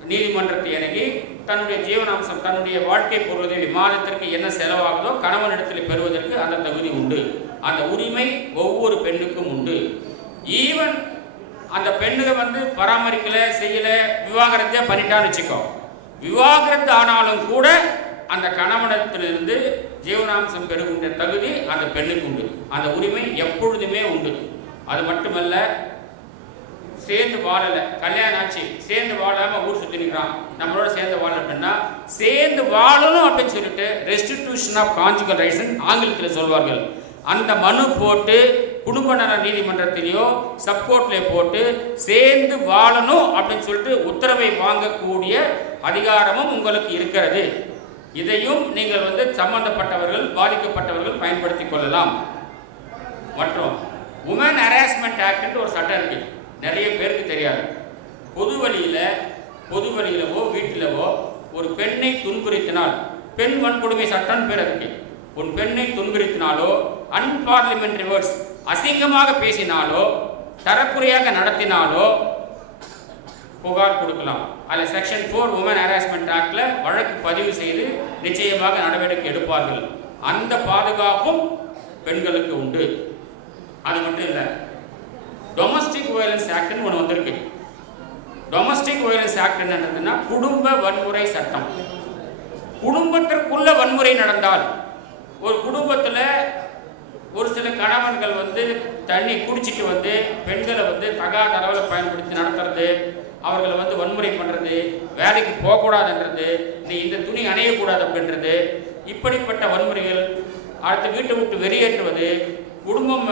நீதிமன்றத்தை அணுகி தன்னுடைய ஜீவனாம்சம், தன்னுடைய வாழ்க்கை பொருளுதவி மாதத்திற்கு என்ன செலவாகுதோ கணவனிடத்தில் பெறுவதற்கு அந்த தகுதி உண்டு. அந்த உரிமை ஒவ்வொரு பெண்ணுக்கும் உண்டு. ஈவன் அந்த பெண்ணுக வந்து பராமரிக்கலை செய்யலை, விவாகரத்தே பண்ணிட்டான்னு வச்சுக்கோ, விவாகரத்து ஆனாலும் கூட அந்த கணவனிடத்திலிருந்து ஜீவனாம்சம் பெறுகின்ற தகுதி அந்த பெண்ணுக்கு உண்டு. அந்த உரிமை எப்பொழுதுமே உண்டு. அது மட்டுமல்ல, சேர்ந்து வாழலை, கல்யாணம் ஆச்சு, சேர்ந்து வாழாமல் ஊர் சுற்றினுக்கிறான், நம்மளோட சேர்ந்து வாழ அப்படின்னா சேர்ந்து வாழணும் அப்படின்னு சொல்லிட்டு ரெஸ்டிடியூஷன் ஆஃப் கான்ஜுகல் ரைட்ஸ் ஆங்கிலத்தில் சொல்வார்கள். அந்த மனு போட்டு குடும்ப நல நீதிமன்றத்திலேயோ சப்கோர்ட்லேயோ போட்டு சேர்ந்து வாழணும் அப்படின்னு சொல்லிட்டு உத்தரவை வாங்கக்கூடிய அதிகாரமும் உங்களுக்கு இருக்கிறது. இதையும் நீங்கள் வந்து சம்பந்தப்பட்டவர்கள், பாதிக்கப்பட்டவர்கள் பயன்படுத்திக் கொள்ளலாம். மற்றும் உமன் ஹராஸ்மெண்ட் ஆக்ட் ஒரு சட்டம் இருக்கு, நிறைய பேருக்கு தெரியாது. பொது வழியிலவோ வீட்டிலவோ ஒரு பெண்ணை துன்புறுத்தினால், பெண் வன்கொடுமை சட்டம் பேர் இருக்கு. ஒரு பெண்ணை துன்புறுத்தினாலோ, அன்பார்லிமெண்டரி வேர்ட்ஸ் அசிங்கமாக பேசினாலோ, தரக்குறையாக நடத்தினாலோ புகார் கொடுக்கலாம். அதில் செக்ஷன் 4 உமன் ஹராஸ்மெண்ட் ஆக்ட்ல வழக்கு பதிவு செய்து நிச்சயமாக நடவடிக்கை எடுப்பார்கள். அந்த பாதுகாப்பும் பெண்களுக்கு உண்டு. அது மட்டும் இல்லை, டொமஸ்டிக் வயலன்ஸ் ஆக்ட்னு ஒன்று வந்திருக்கு. டொமஸ்டிக் வயலன்ஸ் ஆக்ட் என்னன்னா குடும்ப வன்முறை சட்டம். குடும்பத்திற்குள்ள வன்முறை நடந்தால், ஒரு குடும்பத்தில் ஒரு சில கணவன்கள் வந்து தண்ணி குடிச்சிட்டு வந்து பெண்களை வந்து தகாத அளவில் பயன்படுத்தி நடத்துறது, அவர்களை வந்து வன்முறை பண்ணுறது, வேலைக்கு போகக்கூடாதுன்றது, நீ இந்த துணி அணையக்கூடாது அப்படின்றது, இப்படிப்பட்ட வன்முறைகள், அடுத்து வீட்டை விட்டு வெளியேற்றுவது, குடும்பம்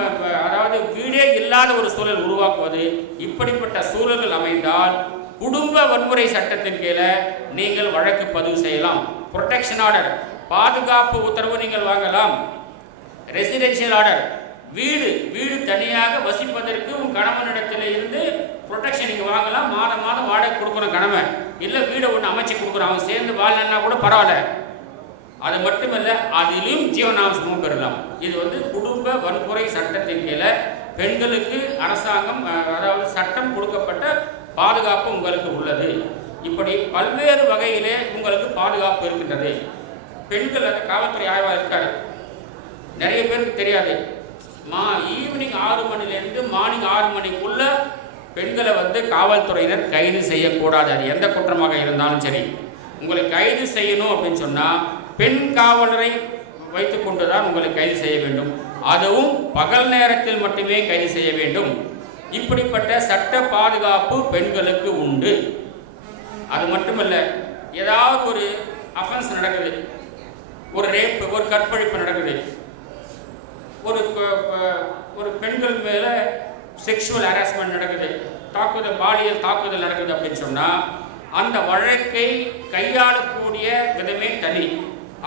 அதாவது வீடே இல்லாத ஒரு சூழல் உருவாக்குவது, இப்படிப்பட்ட சூழல்கள் அமைந்தால் குடும்ப வன்முறை சட்டத்தின் கீழே நீங்கள் வழக்கு பதிவு செய்யலாம். புரொடெக்ஷன் ஆர்டர், பாதுகாப்பு உத்தரவு நீங்கள் வாங்கலாம். ரெசிடென்ஷியல் ஆர்டர், வீடு தனியாக வசிப்பதற்கு உன் கணவனிடத்தில் இருந்து ப்ரொடெக்ஷன் நீங்கள் வாங்கலாம். மாதம் வாடகை கொடுக்குறோம் கணவன், இல்லை வீடை ஒன்று அமைச்சு கொடுக்குறோம், அவங்க சேர்ந்து வாழலன்னா கூட பரவாயில்ல. அது மட்டுமல்ல, அதிலும் ஜீவனாம்சமும் பெறலாம். இது வந்து குடும்ப வன்முறை சட்டத்தின் கீழே பெண்களுக்கு அரசாங்கம், அதாவது சட்டம் கொடுக்கப்பட்ட பாதுகாப்பு உங்களுக்கு உள்ளது. இப்படி பல்வேறு வகையிலே உங்களுக்கு பாதுகாப்பு இருக்கின்றது. பெண்கள் அந்த காவல்துறை ஆய்வாக இருக்காரு, நிறைய பேருக்கு தெரியாது. ஈவினிங் 6 மணிலேருந்து மார்னிங் 6 மணிக்குள்ள பெண்களை வந்து காவல்துறையினர் கைது செய்யக்கூடாது. அது எந்த குற்றமாக இருந்தாலும் சரி, உங்களை கைது செய்யணும் அப்படின்னு சொன்னால் பெண் காவலரை வைத்துக்கொண்டு தான் உங்களை கைது செய்ய வேண்டும். அதுவும் பகல் நேரத்தில் மட்டுமே கைது செய்ய வேண்டும். இப்படிப்பட்ட சட்ட பாதுகாப்பு பெண்களுக்கு உண்டு. அது மட்டுமல்ல, ஏதாவது ஒரு அஃபென்ஸ் நடக்குது, ஒரு ரேப், ஒரு கற்பழிப்பு நடக்குது, ஒரு பெண்கள் மேலே செக்ஷுவல் ஹராஸ்மெண்ட் நடக்குது, பாலியல் தாக்குதல் நடக்குது அப்படின்னு சொன்னால் அந்த வழக்கை கையாளக்கூடிய விதமே தனி.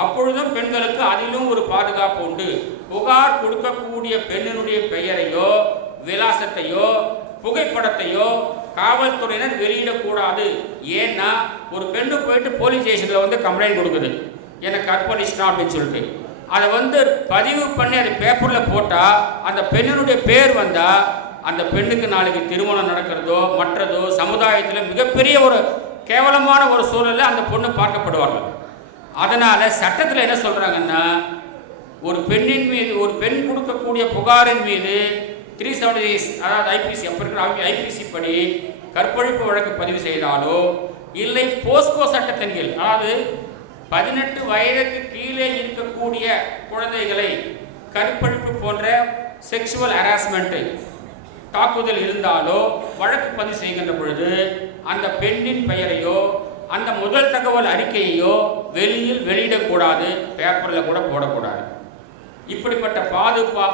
அப்பொழுதும் பெண்களுக்கு அதிலும் ஒரு பாதுகாப்பு உண்டு. புகார் கொடுக்கக்கூடிய பெண்ணினுடைய பெயரையோ விலாசத்தையோ புகைப்படத்தையோ காவல்துறையினர் வெளியிடக்கூடாது. ஏன்னா ஒரு பெண்ணு போயிட்டு போலீஸ் ஸ்டேஷனில் வந்து கம்ப்ளைண்ட் கொடுக்குது, எனக்கு கற்பழிச்சிட்டா அப்படின்னு சொல்லிட்டு. அதை வந்து பதிவு பண்ணி அதை பேப்பரில் போட்டால் அந்த பெண்ணினுடைய பேர் வந்தால் அந்த பெண்ணுக்கு நாளைக்கு திருமணம் நடக்கிறதோ மற்றதோ சமுதாயத்தில் மிகப்பெரிய ஒரு கேவலமான ஒரு சூழலில் அந்த பொண்ணு பார்க்கப்படுவார்கள். அதனால் சட்டத்தில் என்ன சொல்கிறாங்கன்னா, ஒரு பெண்ணின் மீது ஒரு பெண் கொடுக்கக்கூடிய புகாரின் மீது 376 அதாவது ஐபிசி அப்போ இருக்கிற ஐபிசி படி கற்பழிப்பு வழக்கு பதிவு செய்தாலோ இல்லை போஸ்கோ சட்டத்தின் கீழ் அதாவது 18 வயதுக்கு கீழே இருக்கக்கூடிய குழந்தைகளை கற்பழிப்பு போன்ற செக்ஷுவல் ஹராஸ்மெண்ட்டு தாக்குதல் இருந்தாலோ வழக்கு பதிவு செய்கின்ற பொழுது அந்த பெண்ணின் பெயரையோ அந்த முதல் தகவல் அறிக்கையையோ வெளியில் வெளியிடக்கூடாது, பேப்பரில் கூட போடக்கூடாது. இப்படிப்பட்ட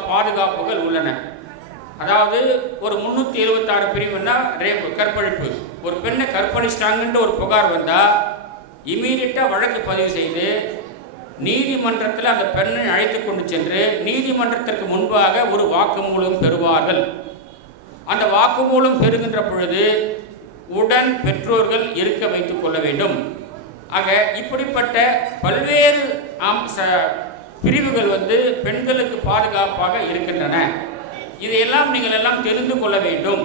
பாதுகாப்புகள் உள்ளன. அதாவது ஒரு 376 பிரிவுன்னா ரேப்பு கற்பழிப்பு, ஒரு பெண்ணை கற்பழிச்சிட்டாங்கன்ட்டு ஒரு புகார் வந்தால் இமீடியட்டாக வழக்கு பதிவு செய்து நீதிமன்றத்தில் அந்த பெண்ணை அழைத்து கொண்டு சென்று நீதிமன்றத்திற்கு முன்பாக ஒரு வாக்குமூலம் பெறுவார்கள். அந்த வாக்குமூலம் பெறுகின்ற பொழுது உடன் பெற்றோர்கள் இருக்க வைத்துக் கொள்ள வேண்டும். ஆக இப்படிப்பட்ட பல்வேறு பிரிவுகள் வந்து பெண்களுக்கு பாதுகாப்பாக இருக்கின்றன. இதையெல்லாம் நீங்கள் எல்லாம் தெரிந்து கொள்ள வேண்டும்.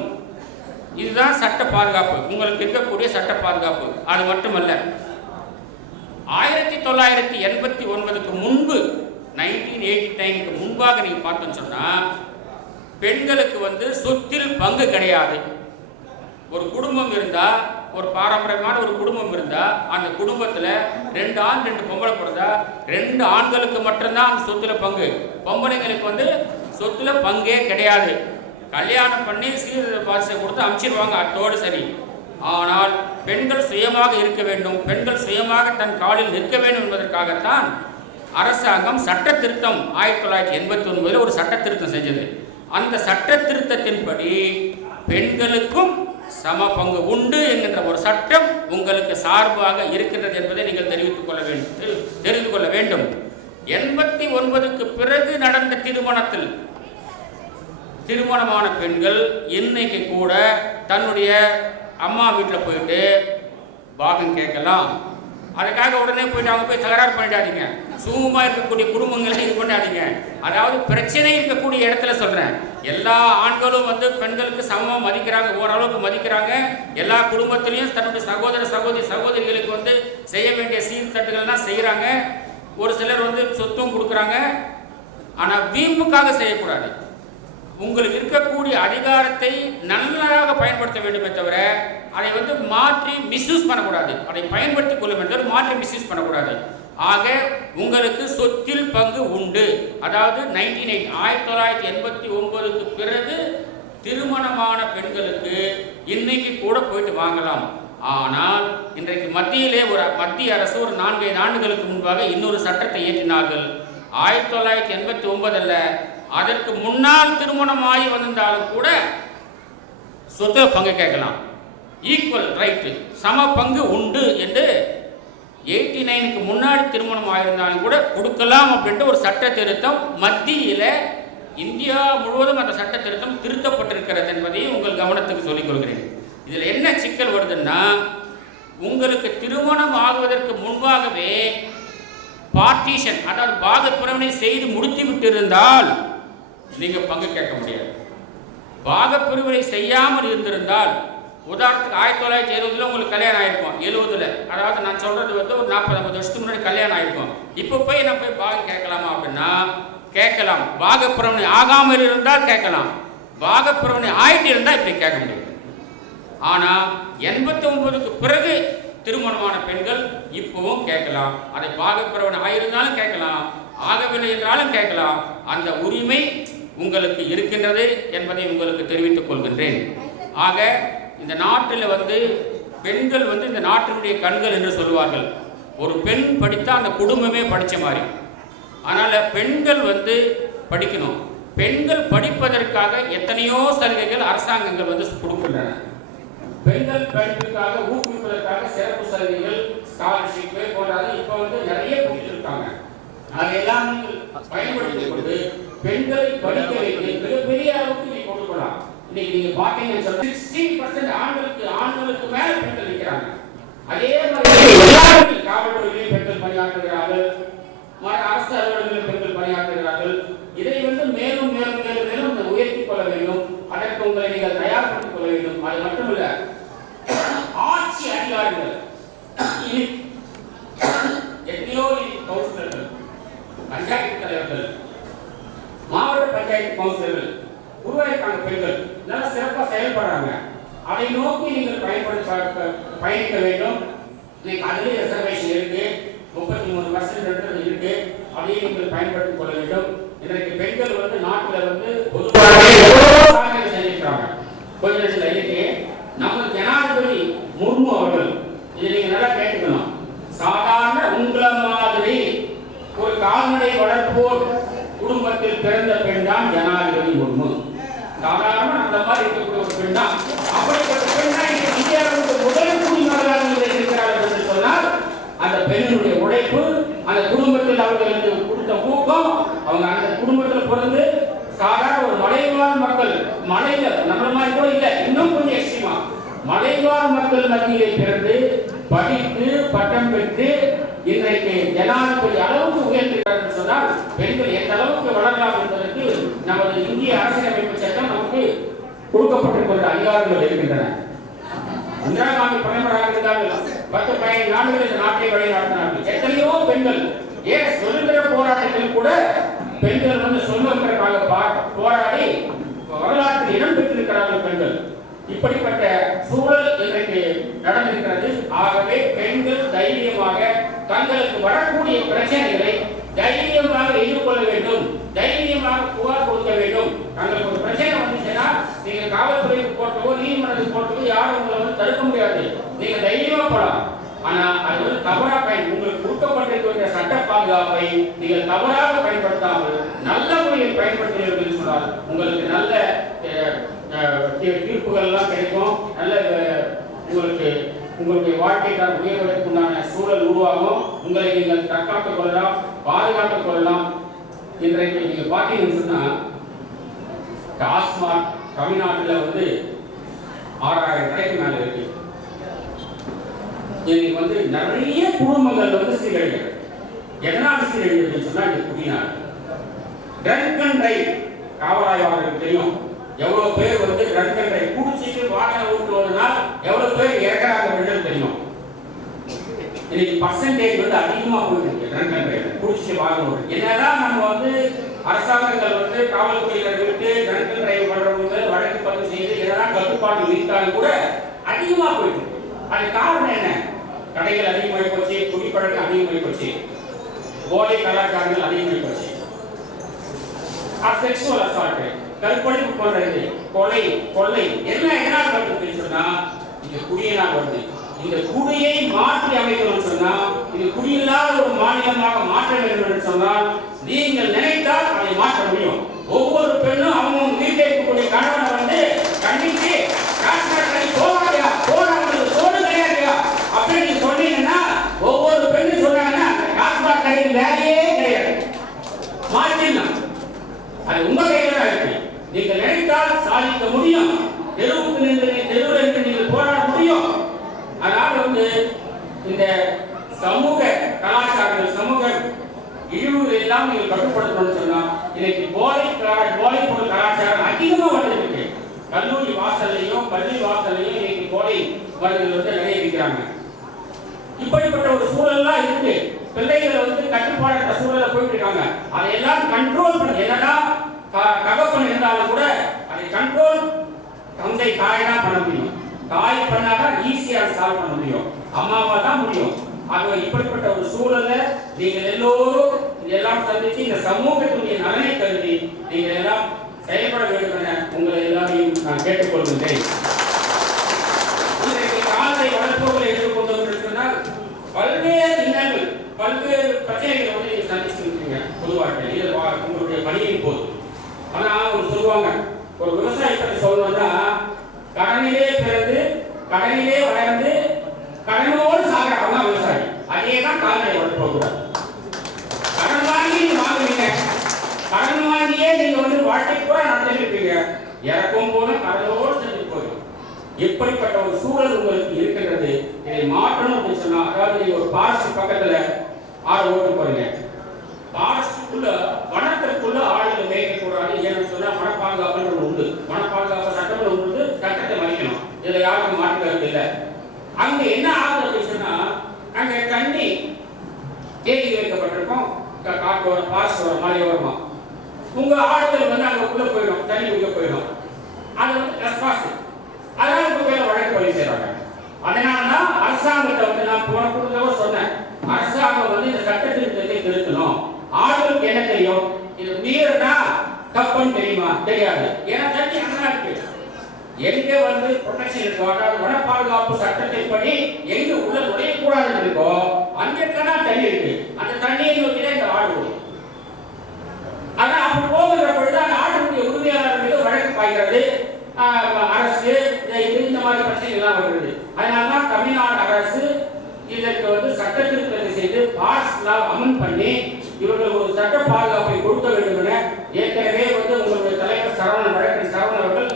இதுதான் சட்ட பாதுகாப்பு, உங்களுக்கு இருக்கக்கூடிய சட்ட பாதுகாப்பு. அது மட்டுமல்ல, 1989க்கு முன்பு 1989க்கு முன்பாக நீங்கள் பார்த்தோன்னு சொன்னால் பெண்களுக்கு வந்து சொத்தில் பங்கு கிடையாது. ஒரு குடும்பம் இருந்தால், ஒரு பாரம்பரியமான ஒரு குடும்பம் இருந்தால் அந்த குடும்பத்தில் 2 ஆண் 2 பொம்பளை பிறந்தா 2 ஆண்களுக்கு மட்டும்தான் அந்த சொத்தில் பங்கு. பொம்பளைங்களுக்கு வந்து சொத்தில் பங்கே கிடையாது. கல்யாணம் பண்ணி சீர்வாசை கொடுத்து அனுப்பிச்சிடுவாங்க, அதோடு சரி. ஆனால் பெண்கள் சுயமாக இருக்க வேண்டும், பெண்கள் சுயமாக தன் காலில் நிற்க வேண்டும் என்பதற்காகத்தான் அரசாங்கம் சட்ட திருத்தம் 1989 ஒரு சட்ட திருத்தம் செஞ்சது. அந்த சட்ட திருத்தத்தின்படி பெண்களுக்கும் சம பங்கு உண்டு என்கின்ற ஒரு சட்டம் உங்களுக்கு சார்பாக இருக்கின்றது என்பதை நீங்கள் தெரிந்து கொள்ள வேண்டும். 89க்கு பிறகு நடந்த திருமணமான பெண்கள் இன்னைக்கு கூட தன்னுடைய அம்மா வீட்டில் போயிட்டு பாகம் கேட்கலாம். அதுக்காக உடனே போயிட்டு அவங்க போய் தகராறு பண்ணிடாதீங்க. சுமூகமாக இருக்கக்கூடிய குடும்பங்களை இது பண்ணாதீங்க. அதாவது பிரச்சனை இருக்கக்கூடிய இடத்துல சொல்கிறேன், எல்லா ஆண்களும் வந்து பெண்களுக்கு சமமாக மதிக்கிறாங்க, ஓரளவுக்கு மதிக்கிறாங்க. எல்லா குடும்பத்திலையும் தன்னுடைய சகோதரிகளுக்கு வந்து செய்ய வேண்டிய சீர்தட்டுகள்லாம் செய்கிறாங்க. ஒரு சிலர் வந்து சொத்தும் கொடுக்குறாங்க. ஆனால் வீம்புக்காக செய்யக்கூடாது. உங்களுக்கு இருக்கக்கூடிய அதிகாரத்தை நன்றாக பயன்படுத்த வேண்டுமே தவிர அதை வந்து மாற்றி மிஸ்யூஸ் பண்ணக்கூடாது. அதை பயன்படுத்திக் கொள்ள வேண்டும், மாற்றி மிஸ்யூஸ் பண்ணக்கூடாது. ஆக உங்களுக்கு சொத்தில் பங்கு உண்டு. அதாவது 1989க்கு பிறகு திருமணமான பெண்களுக்கு இன்னைக்கு கூட போயிட்டு வாங்கலாம். ஆனால் இன்றைக்கு மத்திய அரசு ஒரு 4-5 ஆண்டுகளுக்கு முன்பாக இன்னொரு சட்டத்தை இயற்றினார்கள். 1989 அல்ல, அதற்கு முன்னால் திருமணம் ஆகி வந்திருந்தாலும் கூட சொத்து பங்கு கேட்கலாம். ஈக்குவல் ரைட்டு, சம பங்கு உண்டு என்று 89க்கு முன்னாடி திருமணம் ஆகியிருந்தாலும் கூட கொடுக்கலாம் அப்படின்ட்டு ஒரு சட்ட திருத்தம் மத்தியில் இந்தியா முழுவதும் அந்த சட்ட திருத்தம் திருத்தப்பட்டிருக்கிறது என்பதையும் உங்கள் கவனத்துக்கு சொல்லிக் கொள்கிறேன். இதில் என்ன சிக்கல் வருதுன்னா, உங்களுக்கு திருமணம் ஆகுவதற்கு முன்பாகவே பார்ட்டிஷன் அதாவது பாகப்பிரிவினை செய்து முடித்து விட்டிருந்தால் நீங்கள் பங்கு கேட்க முடியாது. பாகப்பிரிவினை செய்யாமல் இருந்திருந்தால், உதாரணத்துக்கு 1970 உங்களுக்கு கல்யாணம் ஆகிருக்கும், 70 அதாவது நான் சொல்கிறது வந்து ஒரு 40-50 வருஷத்துக்கு முன்னாடி கல்யாணம் ஆகிருக்கும். இப்போ போய் நான் போய் பாகம் கேட்கலாமா அப்படின்னா கேட்கலாம். பாகப்பிரிவினை ஆகாமல் இருந்தால் கேட்கலாம், பாகப்பிரிவினை ஆகிட்டு இருந்தால் இப்படி கேட்க முடியாது. ஆனால் 89க்கு பிறகு திருமணமான பெண்கள் இப்பவும் கேட்கலாம். அதை பாகப்பிரிவினை ஆகியிருந்தாலும் கேட்கலாம், ஆகவில்லை என்றாலும் கேட்கலாம். அந்த உரிமை உங்களுக்கு இருக்கின்றது என்பதை உங்களுக்கு தெரிவித்துக் கொள்கின்றேன். ஆக இந்த நாட்டில் வந்து பெண்கள் வந்து இந்த நாட்டினுடைய கண்கள் என்று சொல்லுவார்கள். ஒரு பெண் படித்தா அந்த குடும்பமே படித்த மாதிரி. அதனால் பெண்கள் வந்து படிக்கணும். பெண்கள் படிப்பதற்காக எத்தனையோ சலுகைகள் அரசாங்கங்கள் வந்து கொடுக்கின்றன. பெண்கள் படிப்புக்காக ஊக்குவிப்பதற்காக சிறப்பு சலுகைகள், ஸ்காலர்ஷிப்பு போன்றது இப்போ வந்து நிறைய கொடுத்துருக்காங்க. அதையெல்லாம் பயன்படுத்திக் கொண்டு பெண்களை படிக்க வைத்து மிகப்பெரிய அளவுக்கு நீ கொடுக்கலாம். இன்னைக்கு நீங்க பாத்தீங்கன்னு சொன்னா 60% ஆண்களுக்கு மேல பெண்கள் இருக்கிறாங்க. அதே மாதிரி எல்லாருமே காவல்துறையிலே பெண்கள் பணியாற்றுகிறார்கள், அரசு அலுவலகங்களில் பெண்கள் பணியாற்றுகிறார்கள். இதை வந்து மேலும் மேலும் மேலும் மேலும் உயர்த்திக் கொள்ள வேண்டும். அதற்கு உங்களை நீங்கள் தயார்படுத்திக் கொள்ள வேண்டும். அது மட்டுமல்ல, ஆட்சி அதிகாரிகள் எத்தனையோ கவுன்சிலர்கள், பஞ்சாயத்து தலைவர்கள், மாவட்ட பஞ்சாயத்து கவுன்சிலர்கள் உருவாக்கிட்டாங்க. பெண்கள் நல்லா சிறப்பாக செயல்படுறாங்க. அதை நோக்கி நீங்கள் பயணிக்க வேண்டும். அதிலே ரிசர்வேஷன் இருக்கு, 33% இருக்கு. அதையும் நீங்கள் பயன்படுத்திக் கொள்ள வேண்டும். இன்றைக்கு பெண்கள் வந்து நாட்டில் வந்து சாதனை செஞ்சிருக்காங்க. கொஞ்ச நேரத்தில் இருக்கு நம்ம ஜனாதிபதி முர்மு அவர்கள், இதை நீங்க நல்லா கேட்டுக்கணும். சாதாரண உங்களை மாதிரி ஒரு கால்நடை வளர்ப்போர் குடும்பத்தில் பிறந்த பெண் தான் ஜனாதிபதி முர்மு. சாதாரண அந்த மாதிரி இருக்கக்கூடிய ஒரு பெண் தான். அப்படிப்பட்ட பெண் தான் இந்தியாவுக்கு முதல் குடிமகளாக இருக்கிறார்கள் என்று சொன்னால் அந்த பெண்ணுடைய உழைப்பு, அந்த குடும்பத்தில் அவர்களுக்கு கொடுத்த ஊக்கம், அவங்க அந்த குடும்பத்தில் பிறந்து சாதாரண ஒரு மலைவாழ் மக்கள், மலையில நம்ம மாதிரி கூட இல்லை, இன்னும் கொஞ்சம் எக்ஸ்ட்ரீமா மலைவாழ் மக்கள் மத்தியிலே பிறந்து படித்து பட்டம் பெற்று இன்றைக்கு ஜனாதிபதி அளவுக்கு உயர்ந்திருக்கிறார்கள் சொன்னால் பெண்கள் எந்த அளவுக்கு வளரலாம் என்பதற்கு நமது இந்திய அரசியலமைப்பு சட்டம் நமக்கு கொடுக்கப்பட்டிருக்கிற அதிகாரங்கள் இருக்கின்றன. இந்திரா காந்தி பிரதமராக இருந்தார்கள். 10-15 நாடுகள் இந்த நாட்டை வழிநடத்தினார்கள். எத்தனையோ பெண்கள் ஏன் சுதந்திர போராட்டத்தில் கூட பெண்கள் வந்து சுதந்திரத்திற்காக போராடி வரலாற்றில் இடம் பெற்றிருக்கிறார்கள் பெண்கள். இப்படிப்பட்ட சூழல் இன்றைக்கு நடந்திருக்கிறது. ஆகவே பெண்கள் தைரியமாக தங்களுக்கு வரக்கூடிய பிரச்சனைகளை தைரியமாக எதிர்கொள்ள வேண்டும், தைரியமாக புகார் கொடுக்க வேண்டும். தங்களுக்கு ஒரு பிரச்சனை வந்துச்சுன்னா நீங்க காவல்துறைக்கு போட்டவோ நீதிமன்றத்துக்கு போட்டவோ யாரும் உங்களை வந்து தடுக்க முடியாது. நீங்க தைரியமா போகலாம். ஆனா அது வந்து தவறா உங்களுக்கு கொடுக்கப்பட்டிருக்கிற சட்ட பாதுகாப்பை நீங்கள் தவறாக பயன்படுத்தாமல் நல்ல முறையில் பயன்படுத்தினீர்கள் சொன்னால் உங்களுக்கு நல்ல தீர்ப்புகள் எல்லாம் கிடைக்கும். நல்ல உங்களுக்கு உங்களுடைய வாழ்க்கைக்கான உயர்வதற்கு உண்டான சூழல் உருவாகும். உங்களை நீங்கள் தற்காத்துக் கொள்ளலாம், பாதுகாத்துக் கொள்ளலாம். இன்றைக்கு நீங்க பார்த்தீங்கன்னு சொன்னா டாஸ்மாக் தமிழ்நாட்டில் வந்து 6000 கடைக்கு மேல இருக்கு. இன்னைக்கு வந்து நிறைய குடும்பங்கள் வந்து சீரழிகிறது. எதனால் சீரழிகிறது சொன்னா இந்த குடிநாடு. ட்ரங்க் அண்ட் டிரைவ் காவலாய்வாளர்களுக்கு தெரியும். எவ்வளவு பேர் வந்து ட்ரங்க் அண்ட் டிரைவ் குடிச்சிட்டு வாகனம் ஓட்டுவதனால் எவ்வளவு பேர் இறக்குறாங்க தெரியும். இன்னைக்கு பர்சன்டேஜ் வந்து அதிகமா போயிருக்கு. ட்ரங்க் அண்ட் டிரைவ் குடிச்சிட்டு வாகனம் ஓட்டு. என்னதான் நம்ம வந்து அரசாங்கங்கள் வந்து காவல்துறையினர்களுக்கு ட்ரங்க் அண்ட் டிரைவ் பண்றவங்க வழக்கு பதிவு செய்து என்னதான் கட்டுப்பாடு விதித்தாலும் கூட அதிகமா போயிட்டு. அது காரணம் என்ன? கடைகள் அதிகமாகி போச்சு, குடிப்பழக்கம் அதிகமாகி போச்சு, போதை கலாச்சாரங்கள் அதிகமாகி போச்சு, செக்ஷுவல் அசால்ட், கற்பழிப்பு போன்றது, கொலை கொள்ளை எல்லாம் எதனால் வருது சொன்னா இந்த குடியினால் வருது. இந்த குடியை மாற்றி அமைக்கணும்னு சொன்னா இது குடியில்லாத ஒரு மாநிலமாக மாற்ற வேண்டும் என்று சொன்னால் நீங்கள் நினைத்தால் அதை மாற்ற முடியும். ஒவ்வொரு பெண்ணும் அவங்க வீட்டில் இருக்கக்கூடிய கணவனை வந்து கண்டித்து போராடியா போராடுறது சோடு கிடையாதுயா அப்படின்னு சொன்னீங்கன்னா ஒவ்வொரு பெண்ணும் சொன்னாங்கன்னா டாஸ்மாக் கடையில் வேலையே கிடையாது. மாற்றிடலாம். அது உங்க கையில தான் இருக்கு. நீங்கள் நினைத்தால் சாதிக்க முடியும். தெருவுக்கு நின்று தெருவில் இருந்து நீங்கள் போராட முடியும். அதனால வந்து இந்த சமூக கலாச்சாரங்கள், சமூக இழிவுகள் எல்லாம் நீங்கள் கட்டுப்படுத்தணும்னு சொன்னா இன்னைக்கு போதை பொருள் கலாச்சாரம் அதிகமா வந்துருக்கு. கல்லூரி வாசல்லையும் பள்ளி வாசல்லையும் இன்னைக்கு போதை மருந்துகள் வந்து நிறைய இருக்கிறாங்க. இப்படிப்பட்ட ஒரு சூழல்லாம் இருக்கு. பிள்ளைகள் வந்து கட்டுப்பாடற்ற சூழல போயிட்டு இருக்காங்க. அதையெல்லாம் கண்ட்ரோல் பண்ண என்னதான் தகப்பன் இருந்தாலும் கூட அதை கண்ட்ரோல் தந்தை தாய் தான் பண்ண முடியும். தாய் பண்ணாதான் ஈஸியா சால்வ் பண்ண முடியும். அம்மாவா தான் முடியும். ஆக இப்படிப்பட்ட ஒரு சூழல்ல நீங்கள் எல்லோரும் இதெல்லாம் சந்திச்சு இந்த சமூகத்துடைய நலனை கருதி நீங்கள் எல்லாம் செயல்பட வேண்டும் என உங்களை எல்லாரையும் நான் கேட்டுக்கொள்கின்றேன். இன்றைக்கு கால்நடை வளர்ப்பவர்களை எதிர்கொண்டோம் என்று சொன்னால் பல்வேறு இன்னல்கள், பல்வேறு பிரச்சனைகளை வந்து நீங்க சந்திச்சிருக்கீங்க பொதுவாக இது உங்களுடைய பணியின் போது. ஆனா அவங்க சொல்லுவாங்க, ஒரு விவசாயி பற்றி சொல்லணும்னா கடனிலே பிறந்து கடனிலே வளர்ந்து கடனோடு சாகிறவங்க விவசாயி. அதே தான் கால்நடை வளர்ப்பவர்கள். கடன் வாங்கி வாங்குவீங்க, கடன் வாங்கியே நீங்க வந்து வாழ்க்கை கூட நடத்திருப்பீங்க. இறக்கும் போது கடனோடு செஞ்சு போயிடும். எப்படிப்பட்ட ஒரு சூழல் உங்களுக்கு இருக்கின்றது. இதை மாற்றணும் அப்படின்னு சொன்னா, அதாவது நீங்க ஒரு பாரஸ்ட் பக்கத்துல ஆறு ஓட்டு போறீங்க, ஃபாரஸ்டுக்குள்ள வனத்திற்குள்ள ஆடுகள் மேய்க்கக்கூடாது. ஏன்னு சொன்னா வன பாதுகாப்புன்னு ஒன்று உண்டு. வன பாதுகாப்பு சட்டம் ஒன்று, சட்டத்தை மதிக்கணும். இதுல யாருக்கும் மாற்று கருத்து இல்லை. அங்க என்ன ஆகுது அப்படின்னு சொன்னா, அங்க தண்ணி தேக்கி வைக்கப்பட்டிருக்கும், காட்டோர பாசோர மலையோரமா. உங்க ஆடுகள் வந்து அங்க உள்ள போயிடும், தண்ணி உள்ள போயிடும். அது வந்து ரெஸ்பான்ஸ். அதனால இப்ப வழக்கு பதிவு செய்யறாங்க. அதனாலதான் அரசாங்கத்தை வந்து நான் போன கூட்டத்தோட சொன்னேன், அரசாங்கம் வந்து இந்த சட்டத்திருத்தத்தை திருத்தணும். ஆடுகளுக்கு என்ன தெரியும், இது மீறினா தப்புன்னு தெரியுமா? தெரியாது. ஏன்னா தண்ணி அங்கதான் இருக்கு. எங்க வந்து ப்ரொடெக்ஷன் இருக்கோ, அதாவது வன பாதுகாப்பு சட்டத்தின்படி எங்க உள்ள நுழையக்கூடாதுன்னு இருக்கோ அங்கதான் தண்ணி இருக்கு. அந்த தண்ணியை நோக்கிதான் இந்த ஆடு போகும். ஆனா அப்படி போகிற பொழுது அந்த ஆட்டுடைய உரிமையாளர் மீது வழக்கு பாய்கிறது. அரசு இந்த மாதிரி பிரச்சனைகள் எல்லாம் வருகிறது. அதனாலதான் தமிழ்நாடு அரசு இதற்கு வந்து சட்ட திருத்தத்தை செய்து பாஸ் லா அமெண்ட் பண்ணி இவர்கள் ஒரு சட்ட பாதுகாப்பை கொடுக்க வேண்டும் என ஏற்கனவே வந்து உங்களுடைய தலைவர் சரவணன் வழக்கறிஞர் சரவணன் அவர்கள்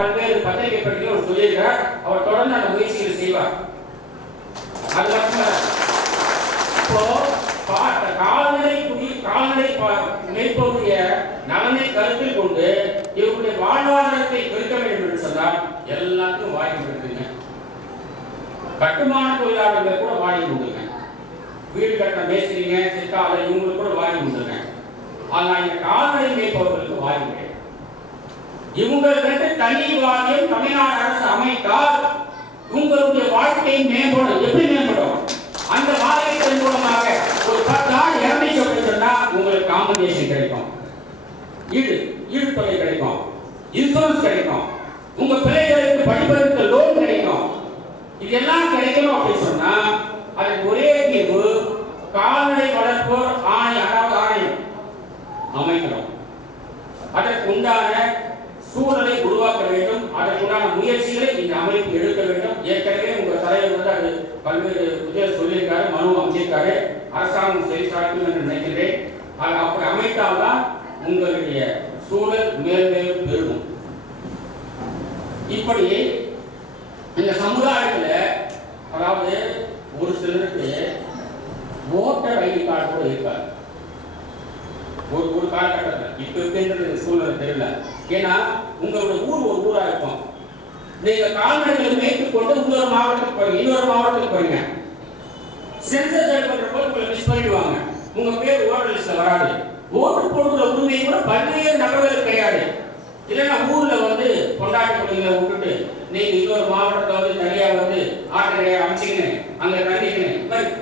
பல்வேறு பத்திரிகை பற்றியும் சொல்லியிருக்கிறார். அவர் தொடர்ந்து அந்த முயற்சிகளை செய்வார். அது மட்டுமல்ல, இப்போ கால்நடை மேற்போருடைய நலனை கருத்தில் கொண்டு இவருடைய வாழ்வாதாரத்தை பெருக்க வேண்டும் என்று சொன்னால் எல்லாத்துக்கும் வாய்ப்பு இருக்குங்க. கட்டுமான தொழிலாளர்கள் கூட வாங்கி உண்டுங்க. வீடு கட்ட மேஸ்திரிங்க, சித்தாலை இவங்களுக்கு கூட வாங்கி உண்டுங்க. ஆனா இந்த கால்நடை மேற்பவர்களுக்கு வாங்கி கிடையாது. இவங்களுக்கு தனி வாரியம் தமிழ்நாடு அரசு அமைத்தால் உங்களுடைய வாழ்க்கை மேம்படும். எப்படி மேம்படும்? அந்த வாரியத்தின் மூலமாக ஒரு 10 ஆண்டு இறமை சொன்னா உங்களுக்கு காம்பன்சேஷன் கிடைக்கும், ஈடுதொகை கிடைக்கும், இன்சூரன்ஸ் கிடைக்கும், உங்க பிள்ளைகளுக்கு படிப்பதற்கு லோன் கிடைக்கும். இதெல்லாம் கிடைக்கணும் அப்படின்னு சொன்னா அதுக்கு ஒரே தீர்வு கால்நடை வளர்ப்போர் ஆணையம் அமைக்கணும். அதற்கு உண்டான சூழலை உருவாக்க வேண்டும். அதற்குண்டான முயற்சிகளை இந்த அமைப்பு எடுக்க வேண்டும். ஏற்கனவே உங்க தலைவர் வந்து அது பல்வேறு உதவி சொல்லியிருக்காரு, மனு அமைச்சிருக்காரு. அரசாங்கம் செயல்பாட்டு என்று நினைக்கிறேன். அது அப்படி அமைத்தால்தான் உங்களுடைய சூழல் மேல்மேலும் பெருகும். இப்படி இந்த சமுதாயத்துல அதாவது ஒரு சிலருக்கு ஓட்டர் ஐடி கார்டு கூட இருக்காது. ஒரு காலகட்டத்தில் இப்ப இருக்கின்ற சூழ்நிலை தெரியல. ஏன்னா உங்களுடைய ஊர் ஒரு ஊரா இருக்கும். நீங்க கால்நடைகளை மேய்த்துக் கொண்டு இன்னொரு மாவட்டத்துக்கு போறீங்க, இன்னொரு மாவட்டத்துக்கு போறீங்க. சென்சஸ் எடுக்கிறப்போ உங்களை மிஸ் பண்ணிடுவாங்க. உங்க பேர் ஓட்டர் லிஸ்ட்ல வராது. ஓட்டு போடுற உரிமை கூட பல்வேறு நபர்களுக்கு கிடையாது. இல்லைன்னா ஊர்ல வந்து கொண்டாட்ட பள்ளிகளை விட்டுட்டு நீங்க இன்னொரு மாவட்டத்தை வந்து தனியா வந்து ஆட்டை அமைச்சிக்கணும், அங்க கண்டிக்கணும்.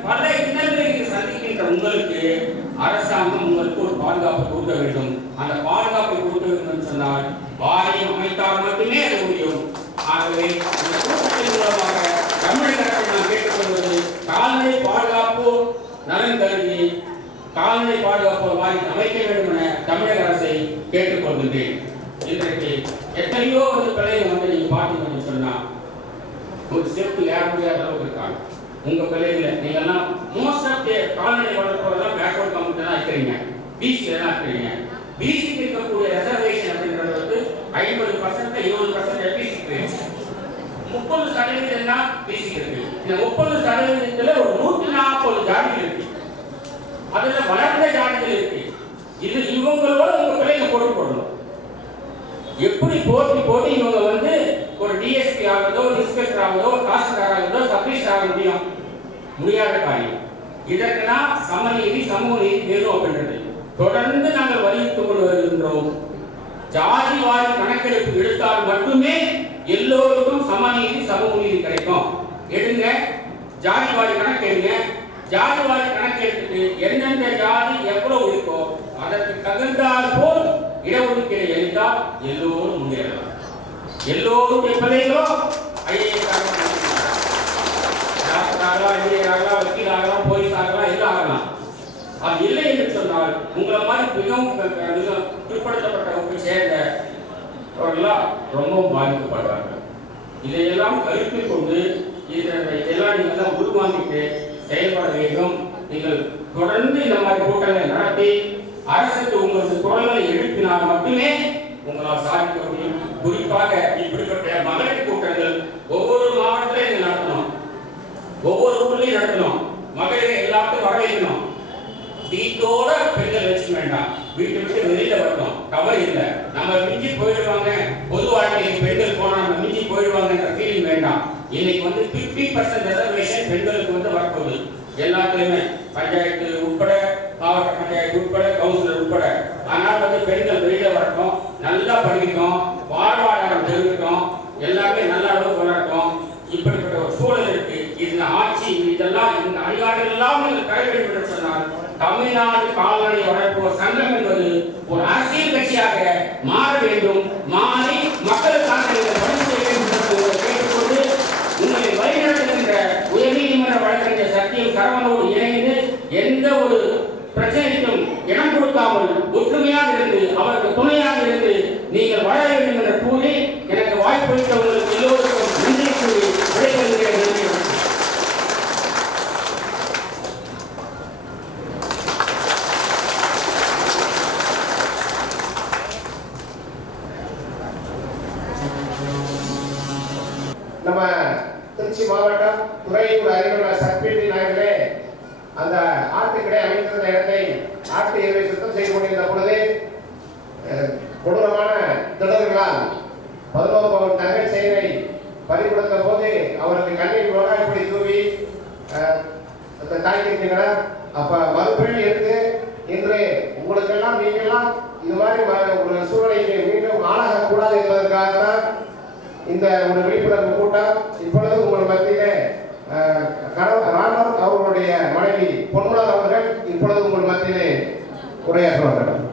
பல இன்னல்களை சந்திக்கின்ற உங்களுக்கு அரசாங்கம் உங்களுக்கு ஒரு பாதுகாப்பு கொடுக்க வேண்டும். அந்த பாதுகாப்பை கொடுக்க வேண்டும் என்று சொன்னால் வாரியம் அமைத்தால் மட்டுமே அது முடியும். ஆகவே இந்த கூட்டத்தின் மூலமாக தமிழக அரசை நான் கேட்டுக்கொள்வது, கால்நடை பாதுகாப்பு நலன் கருதி கால்நடை பாதுகாப்பு வாரியம் அமைக்க வேண்டும் என தமிழக அரசை கேட்டுக்கொள்கின்றேன். இன்றைக்கு எத்தனையோ வந்து பிள்ளைங்க வந்து நீங்க பார்த்தீங்கன்னு சொன்னா ஒரு ஸ்டெப் ஏற முடியாத அளவுக்கு இருக்காங்க. உங்க பிள்ளைகளை நீங்க எல்லாம் மோஸ்ட் ஆஃப் கால்நடை வளர்ப்பவர்கள் பேக்வர்ட் கம்யூனிட்டி தான் இருக்கிறீங்க, பிசில தான் இருக்கிறீங்க. பிசிக்கு இருக்கக்கூடிய ரிசர்வேஷன் அப்படின்றது வந்து 50% 20% எபிசி போயிடுச்சு. 30% தான் பிசி இருக்கு. இந்த 30%ல ஒரு 140 ஜாதிகள் இருக்கு. அதுல வளர்ந்த ஜாதிகள் இருக்கு. இது இவங்களோட உங்க பிள்ளைங்க போடணும். எப்படி போட்டி இவங்க வந்து ஒரு டிஎஸ்பி ஆகுதோ, இன்ஸ்பெக்டர் ஆகுதோ, தாசில்தார் ஆகுதோ, சப்ரீஸ் ஆக முடியாத காரியம். இதற்கெல்லாம் சமநீதி சமூக நீதி வேணும் அப்படின்றது தொடர்ந்து நாங்கள் வலியுறுத்திக் கொண்டு வருகின்றோம். ஜாதி வாரி கணக்கெடுப்பு எடுத்தால் மட்டுமே எல்லோருக்கும் சமநீதி சமூக நீதி கிடைக்கும். எடுங்க, ஜாதி வாரி கணக்கு எடுங்க. ஜாதி வாரி கணக்கெடுத்துட்டு எந்தெந்த ஜாதி எவ்வளவு இருக்கோ அதற்கு தகுந்தால் போல் இடஒதுக்கீடு அளித்தால் எல்லோரும் முன்னேறலாம். எல்லோருடைய பிள்ளைகளும் ஐஏஎஸ் ஆகலாம், டாக்டர் ஆகலாம், இன்ஜினியர் ஆகலாம், வக்கீல் ஆகலாம், போலீஸ் ஆகலாம், எல்லாம் ஆகலாம். அது இல்லை என்று சொன்னால் உங்களை மாதிரி மிகவும் பிற்படுத்தப்பட்ட வகுப்பை சேர்ந்தவர்களாம் ரொம்பவும் பாதிக்கப்படுறார்கள். இதையெல்லாம் கருத்தில் கொண்டு இதெல்லாம் நீங்கள் உள்வாங்கிட்டு செயல்பட வேண்டும். நீங்கள் தொடர்ந்து இந்த மாதிரி கூட்டங்களை நடத்தி அரசுக்கு உங்களது குரல்களை எழுப்பினால் மட்டுமே உங்களால் சாதிக்க முடியும். குறிப்பாக இப்படிப்பட்ட மகளிர் கூட்டங்கள் ஒவ்வொரு மாவட்டத்திலையும் நடத்தணும், ஒவ்வொரு ஊர்லையும் நடத்தணும். மகளிரை எல்லாத்தையும் வரவேற்கணும். வேண்டாம், வீட்டை விட்டு வெளியில வரணும், கவலை இல்லை. நம்ம மிஞ்சி போயிடுவாங்க, பொது வாழ்க்கைக்கு பெண்கள் போனா நம்ம மிஞ்சி போயிடுவாங்கன்ற ஃபீலிங் வேண்டாம். இன்னைக்கு வந்து 50% ரிசர்வேஷன் பெண்களுக்கு வந்து வரப்போகுது எல்லாத்துலயுமே, பஞ்சாயத்து உட்பட, மாவட்ட பஞ்சாயத்து உட்பட, கவுன்சிலர் உட்பட. ஆனால் வந்து பெண்கள் வெளியில வரட்டும், நல்லா படிக்கணும், வாழ்வாதாரம் தெரிவிக்கணும், எல்லாமே நல்ல அளவுக்கு வளரட்டும். இப்படிப்பட்ட ஒரு சூழல் இருக்கு. இந்த ஆட்சி இதெல்லாம் இந்த அதிகாரிகள் எல்லாம் நீங்கள் பெற வேண்டும் என்று சொன்னால் தமிழ்நாடு கால்நடை வளர்ப்போர் சங்கம் என்பது ஒரு அரசியல் கட்சியாக மாற வேண்டும். மாறி மக்களுக்காக நீங்கள் பணி செய்ய வேண்டும் என்று கேட்டுக்கொண்டு உங்களை வழிநடத்துகின்ற உயர்நீதிமன்ற வழக்கறிஞர் சத்தியம் சரவணோடு இணைந்து எந்த ஒரு பிரச்சனைக்கும் இடம் கொடுக்காமல் ஒற்றுமையாக இருந்து அவருக்கு துணையாக இருந்து நீங்கள் வளர வேண்டும் என்ற கூறி எனக்கு வாய்ப்பளித்த உங்களுக்கு எல்லோருக்கும் நன்றி கூறி விடைபெறுகிறேன். நம்ம திருச்சி மாவட்டம் துறையூர் அருகிலுள்ள சர்பேட்டி நகரிலே அந்த ஆட்டுக்கடை அமைந்திருந்த இடத்தை ஆட்டு எருவை சுத்தம் செய்து கொண்டிருந்த பொழுது கொடூரமான திடர்களால் 11 பவுன் தங்க செயினை பறிகொடுத்த போது அவருக்கு கண்ணீர் இப்படி தூவி தாக்கியிருக்கின்றனர். அப்ப மறுபடியும் எடுத்து இன்று உங்களுக்கெல்லாம் நீங்கெல்லாம் இது மாதிரி ஒரு சூழ்நிலையை மீண்டும் ஆளாகக்கூடாது என்பதற்காக தான் இந்த ஒரு விழிப்புணர்வு கூட்டம். இப்பொழுது உங்கள் மத்தியிலே ராமர் அவர்களுடைய மனைவி பொன்மலர் அவர்கள் இப்பொழுது உங்கள் மத்தியிலே உரையாற்றுவார்கள்.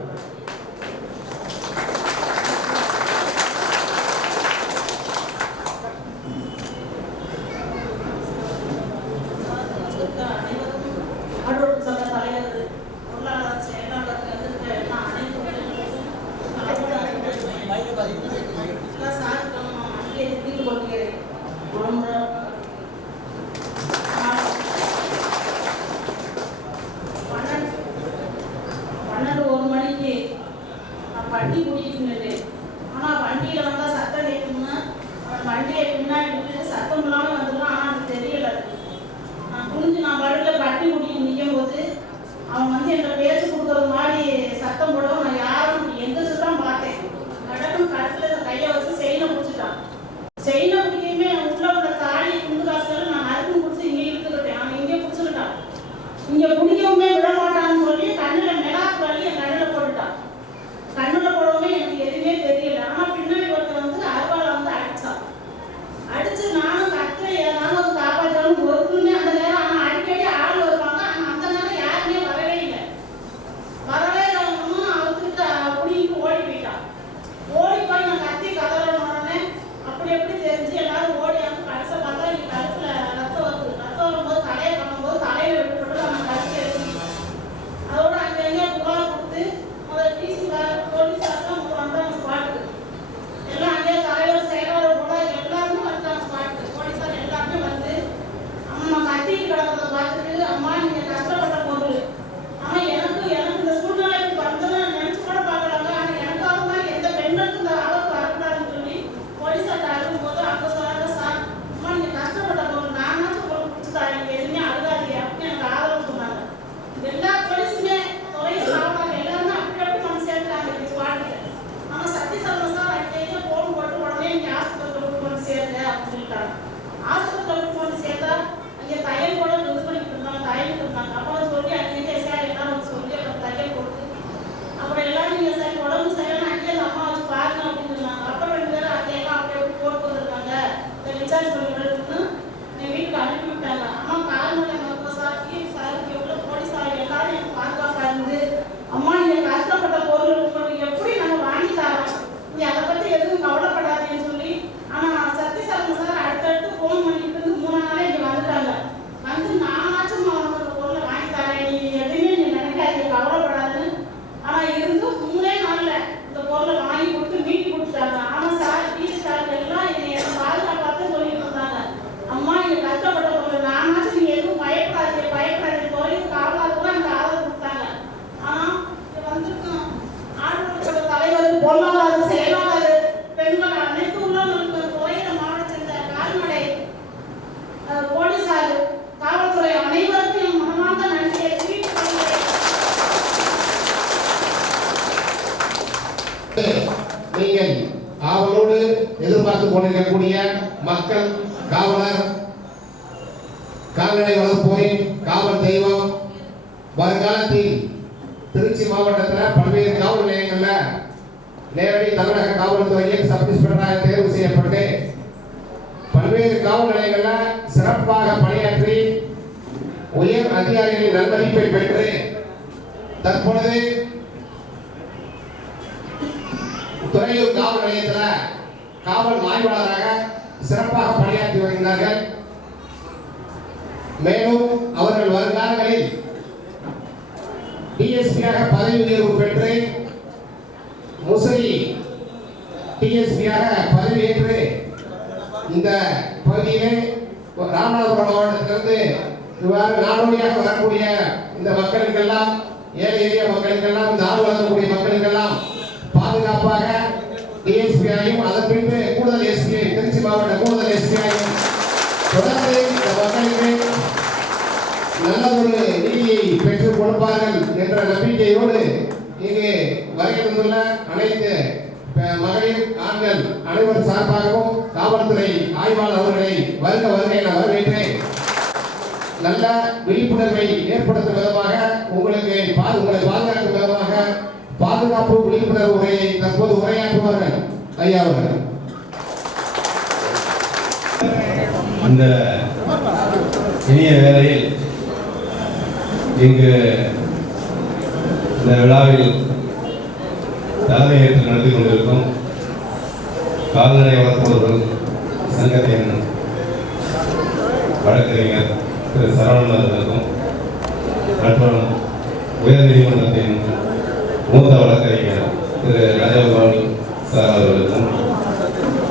வண்டி கூட்டிட்டு ஆனா வண்டியில வந்தா சத்தம் கேட்கும்னா வண்டியை பின்னாடி விட்டு சத்தம் இல்லாம வந்துடும். ஆனா அது தெரியல. நான் புரிஞ்சு நான் வழியில வண்டி கூட்டிட்டு நிற்கும் போது அவன் வந்து என்ற பேச்சு கொடுக்கறது மாதிரி சத்தம் போடவும் நான் யாரும் எந்திரிச்சு தான் பார்த்தேன். கடக்கும் கழுத்துல கையை வச்சு செயினை பிடிச்சிட்டான். செயினை பிடிக்கையுமே உள்ள உள்ள தாலி குண்டு காசுல நான் அருக்கும் பிடிச்சி இங்கே இழுத்துக்கிட்டேன். அவன் இங்கே பிடிச்சிக்கிட்டான். இங்க பிடிக்கவுமே விட மாட்டான்னு சொல்லி கண்ணுல மிளகு வலி என் கண்ணுல போட்டுட்டான். கண்ணுல போடவுமே எனக்கு எதுவுமே தெரியல. ஆனா பின்னாடி ஒருத்தர் வந்து அருவாளை வந்து அடிச்சான். அடிச்சு நானும் கத்துறேன், நானும் வந்து காப்பாற்றாலும் ஒருத்தருமே அந்த நேரம். ஆனா அடிக்கடி ஆள் வருவாங்க. ஆனா அந்த நேரம் யாருமே வரவே இல்லை. வரவே இல்லைன்னு அவர்கிட்ட குடிக்கு ஓடி போயிட்டான். ஓடி போய் நான் கத்தி கதறன உடனே அப்படி எப்படி தெரிஞ்சு எல்லாரும் ஓடி வந்து கடைசியை பார்த்தா என் கழுத்துல ரத்தம் வருது. ரத்தம் வரும்போது தலையை பண்ணும்போது தலையில விட்டுப்பட்டு நம்ம கழுத்து எடுத்துக்கிட்டோம். அதோட அங்கே புகார் கொடுத்து போலீஸார் வந்தாங்க ஸ்பாட்டுக்கு. எல்லாம் அங்கே தலைவர் செயலாளர் கூட எல்லாருமே வந்தாங்க ஸ்பாட்டுக்கு. போலீஸார் எல்லாருமே வந்து அம்மா கத்திட்டு கிடக்கிறத பார்த்துட்டு அம்மா நீங்க கஷ்டப்பட்ட பொருள். ஆனா எனக்கு இந்த சூழ்நிலைக்கு வந்ததுன்னு நினைச்சு கூட பார்க்கறாங்க. ஆனா எனக்காக மாதிரி எந்த பெண்களுக்கும் இந்த ஆபத்து வரக்கூடாதுன்னு சொல்லி போலீஸார் அழுகும் போது அங்க சொன்னாங்க, சார் அம்மா நீங்க கஷ்டப்பட்ட பொருள் நானாச்சும் பொருள் பிடிச்சிட்டா எனக்கு எதுவுமே அழுகாதீங்க அப்படின்னு எனக்கு ஆதரவு சொன்னாங்க. எல்லா போலீஸுமே துறை சாப்பாங்க எல்லாருமே ஆனா சத்தி சர்வ சார் அன்றைக்கே போன் போட்டு உடனே இங்கே ஆஸ்பத்திரிக்கு கொண்டு சேருங்க அப்படின்னு சொல்லிட்டாங்க. ஆஸ்பத்திரிக்கு கொண்டு சேர்த்தா அங்கே தையல் கூட யூஸ் பண்ணிட்டு இருந்தாங்க, தையல் இருந்தாங்க. அப்புறம் சொல்லி அன்றைக்கே சார் எல்லாரும் சொல்லி அப்புறம் தையல் போட்டு அப்புறம் எல்லாரும் நீங்கள் சார் உடம்பு சரியான அங்கேயே அந்த அம்மா வச்சு பாருங்க அப்படின்னு சொன்னாங்க. அப்புறம் 2 பேரும் அங்கேயெல்லாம் அப்படியே போட்டு வந்துருக்காங்க. இதை விசாரிச்சு பண்ணிவிடுன்னு என் வீட்டுக்கு அனுப்பி விட்டாங்க. ஆனால் கால்நடை மருத்துவ சார் சார் எவ்வளோ போலீஸ் சார் எல்லாரும் எனக்கு பாதுகாப்பாக இருந்து அம்மா நீங்கள் கஷ்டப்பட்ட பொருள் உங்களுக்கு எப்படி நாங்கள் வாங்கி தரோம், நீ அதை பற்றி எதுவும் கவலைப்படாதீங்கன்னு சொல்லி. ஆனால் சத்தி சரவண சார் அடுத்தடுத்து ஃபோன் பண்ணிட்டு இருந்து 3 நாளே இங்கே வந்துட்டாங்க. வந்து நானாச்சும் அவனுக்கு பொருளை வாங்கி தரேன், நீ எதுவுமே நீ நினைக்காதீங்க கவலைப்படாதுன்னு. ஆனால் இருந்து 3 நாளில் இந்த பொருளை வாங்கி கொடுத்து மீட்டி கொடுத்துட்டாங்க. ஆனால் சார் வீட்டு சார் எல்லாம் என்னை பாதுகாப்பாக சொல்லிட்டு இருந்தாங்க, அம்மா நீங்கள் கஷ்டப்பட்ட பொருள் நானாச்சும் நீங்கள் எதுவும் பயப்படாதீங்க பயப்படாதீங்க பொருள் காவலாக கூட எனக்கு ஆதரவு கொடுத்தாங்க. ஆனா வந்திருக்கோம் ஆளுநர் தலைவர் பொருளாதார செயலாளர் பெண்கள் அனைத்து உள்ளவங்களுக்கு துறையில மாவட்ட சேர்ந்த கால்நடை போலீசார் காவல்துறை அனைவருக்கும் என் மனமார்ந்த நன்றியை தெரிவித்துக் கொள்கிறேன். அவரோடு எதிர்பார்த்து கொண்டிருக்கக்கூடிய மக்கள், காவலர், கால்நடை வளர்ப்போர், காவல் தெய்வம், வருங்காலத்தில் திருச்சி மாவட்டத்தில் பல்வேறு காவல் நிலையங்கள்ல நேரடி தமிழக காவல்துறையில் சப் இன்ஸ்பெக்டராக தேர்வு செய்யப்பட்டு பல்வேறு காவல் நிலையங்கள்ல சிறப்பாக பணியாற்றி உயர் அதிகாரிகளின் நன்மதிப்பை பெற்று தற்பொழுது துறையூர் காவல் நிலையத்தில் காவல் ஆய்வாளராக சிறப்பாக பணியாற்றி வருகிறார்கள். மேலும் அவர்கள் வருங்காலங்களில் டிஎஸ்பியாக பதவி உயர்வு பெற்று முசிறி டிஎஸ்பியாக பதவியேற்று இந்த பகுதியிலே ராமநாதபுரம் மாவட்டத்திலிருந்து இவ்வாறு நாடோடியாக வரக்கூடிய இந்த மக்களுக்கெல்லாம், ஏழை எளிய மக்களுக்கெல்லாம், இந்த ஆறு வளரக்கூடிய மக்களுக்கெல்லாம் பாதுகாப்பாக டிஎஸ்பியாயும் அதன் பின்பு கூடுதல் எஸ்பி, திருச்சி மாவட்ட கூடுதல் எஸ்பியாயும் தொடர்ந்து இந்த மக்களுக்கு நல்ல ஒரு நீதியை பெற்றுக் கொடுப்பார்கள் என்ற நம்பிக்கையோடு இங்கு வருகை தந்துள்ள அனைத்து மகளிர், ஆண்கள் அனைவர் சார்பாகவும் காவல்துறை ஆய்வாளர் அவர்களை வருக என வரவேற்றேன். நல்ல விழிப்புணர்வை ஏற்படுத்தும் விதமாக உங்களை பாதுகாக்கும் விதமாக பாதுகாப்பு விழிப்புணர்வு உரையை தற்போது உரையாற்றுவார்கள் ஐயா அவர்கள். அந்த இனிய வேளையில் இங்கு இந்த விழாவில் தலைமையேற்று நடத்தி கொண்டிருக்கும் கால்நடை வளர்ப்பவர்கள் சங்கத்தின் வழக்கறிஞர் திரு சரவணன் அவர்களுக்கும் மற்றும் உயர்நீதிமன்றத்தின் மூத்த வழக்கறிஞர் திரு ராஜகோபால் சார் அவர்களுக்கும்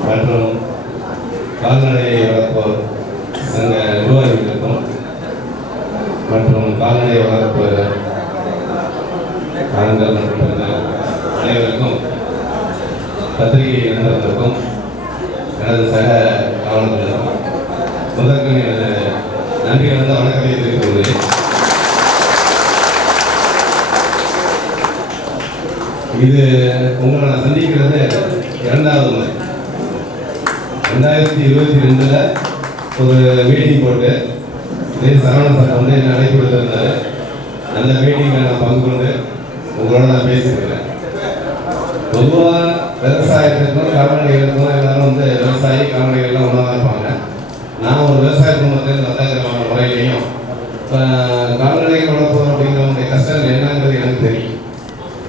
மற்றும் கால்நடையை வளர்ப்போர் சங்க நிர்வாகிகளுக்கும் மற்றும் கால்நடை வளர்ப்பு ஆண்கள் மற்றும் பெண்கள் அனைவருக்கும், பத்திரிகை இணைந்தவர்களுக்கும், எனது சக காவலர்களுக்கும் முதற்கு எனது நன்றி கலந்த வணக்கத்தை தெரிவித்துக் கொள்கிறேன். இது உங்களை நான் சந்திக்கிறது இரண்டாவது முறை. 2022 ஒரு மீட்டிங் போட்டு சரவணன் சார் வந்து என்ன அழைப்பு கொடுத்திருந்தாரு. அந்த மீட்டிங்கில் நான் பங்கு கொண்டு உங்களோட நான் பேசியிருக்கிறேன். பொதுவாக விவசாயத்துக்கும் கால்நடைகளுக்கும் எல்லாரும் வந்து விவசாயி கால்நடைகள்லாம் ஒன்றா தான் இருப்பாங்க. நான் ஒரு விவசாய குடும்பத்தில் வந்தாங்கிற முறையிலையும் இப்போ கால்நடைகள் வளர்ப்போம் அப்படிங்கிறவங்களுடைய கஷ்டம் என்னங்கிறது எனக்கு தெரியும்.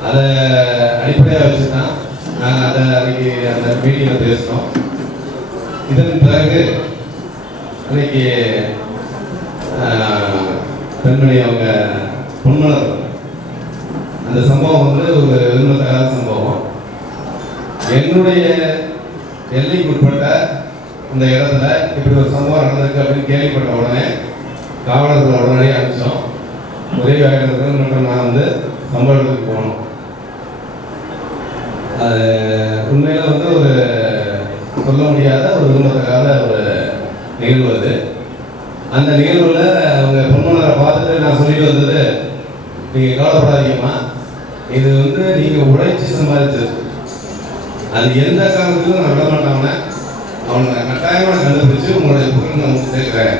அதை அடிப்படையாக வச்சு தான் நாங்கள் அதை அன்றைக்கி அந்த மீட்டிங்கில் பேசினோம். இதன் பிறகு அன்னைக்கு பெண்மணி அவங்க பொன்மலர் அந்த சம்பவம் வந்து ஒரு விரும்பத்தகாத சம்பவம். என்னுடைய எல்லைக்கு உட்பட்ட இந்த இடத்துல இப்படி ஒரு சம்பவம் நடந்திருக்கு அப்படின்னு கேள்விப்பட்ட உடனே காவலர்கள் உடனே அனுப்பிச்சோம். உதவி ஆகிறது மற்றும் நான் வந்து சம்பவத்துக்கு போனோம். அது உண்மையில வந்து ஒரு சொல்ல முடியாத ஒரு விரும்பத்தகாத ஒரு நிகழ்வு அது. அந்த நிகழ்வுல அவங்க பொன்மலரை பார்த்துட்டு நான் சொல்லிட்டு வந்தது, நீங்கள் கவலைப்படாதீங்கம்மா, இது வந்து நீங்கள் உழைச்சி சம்பாதிச்சது, அது எந்த காரணத்துக்கும் நான் விட மாட்டாங்க, அவனை கட்டாயமாக கண்டுபிடிச்சு உங்களுடைய புகழ் நான் வந்து சேர்க்கிறேன்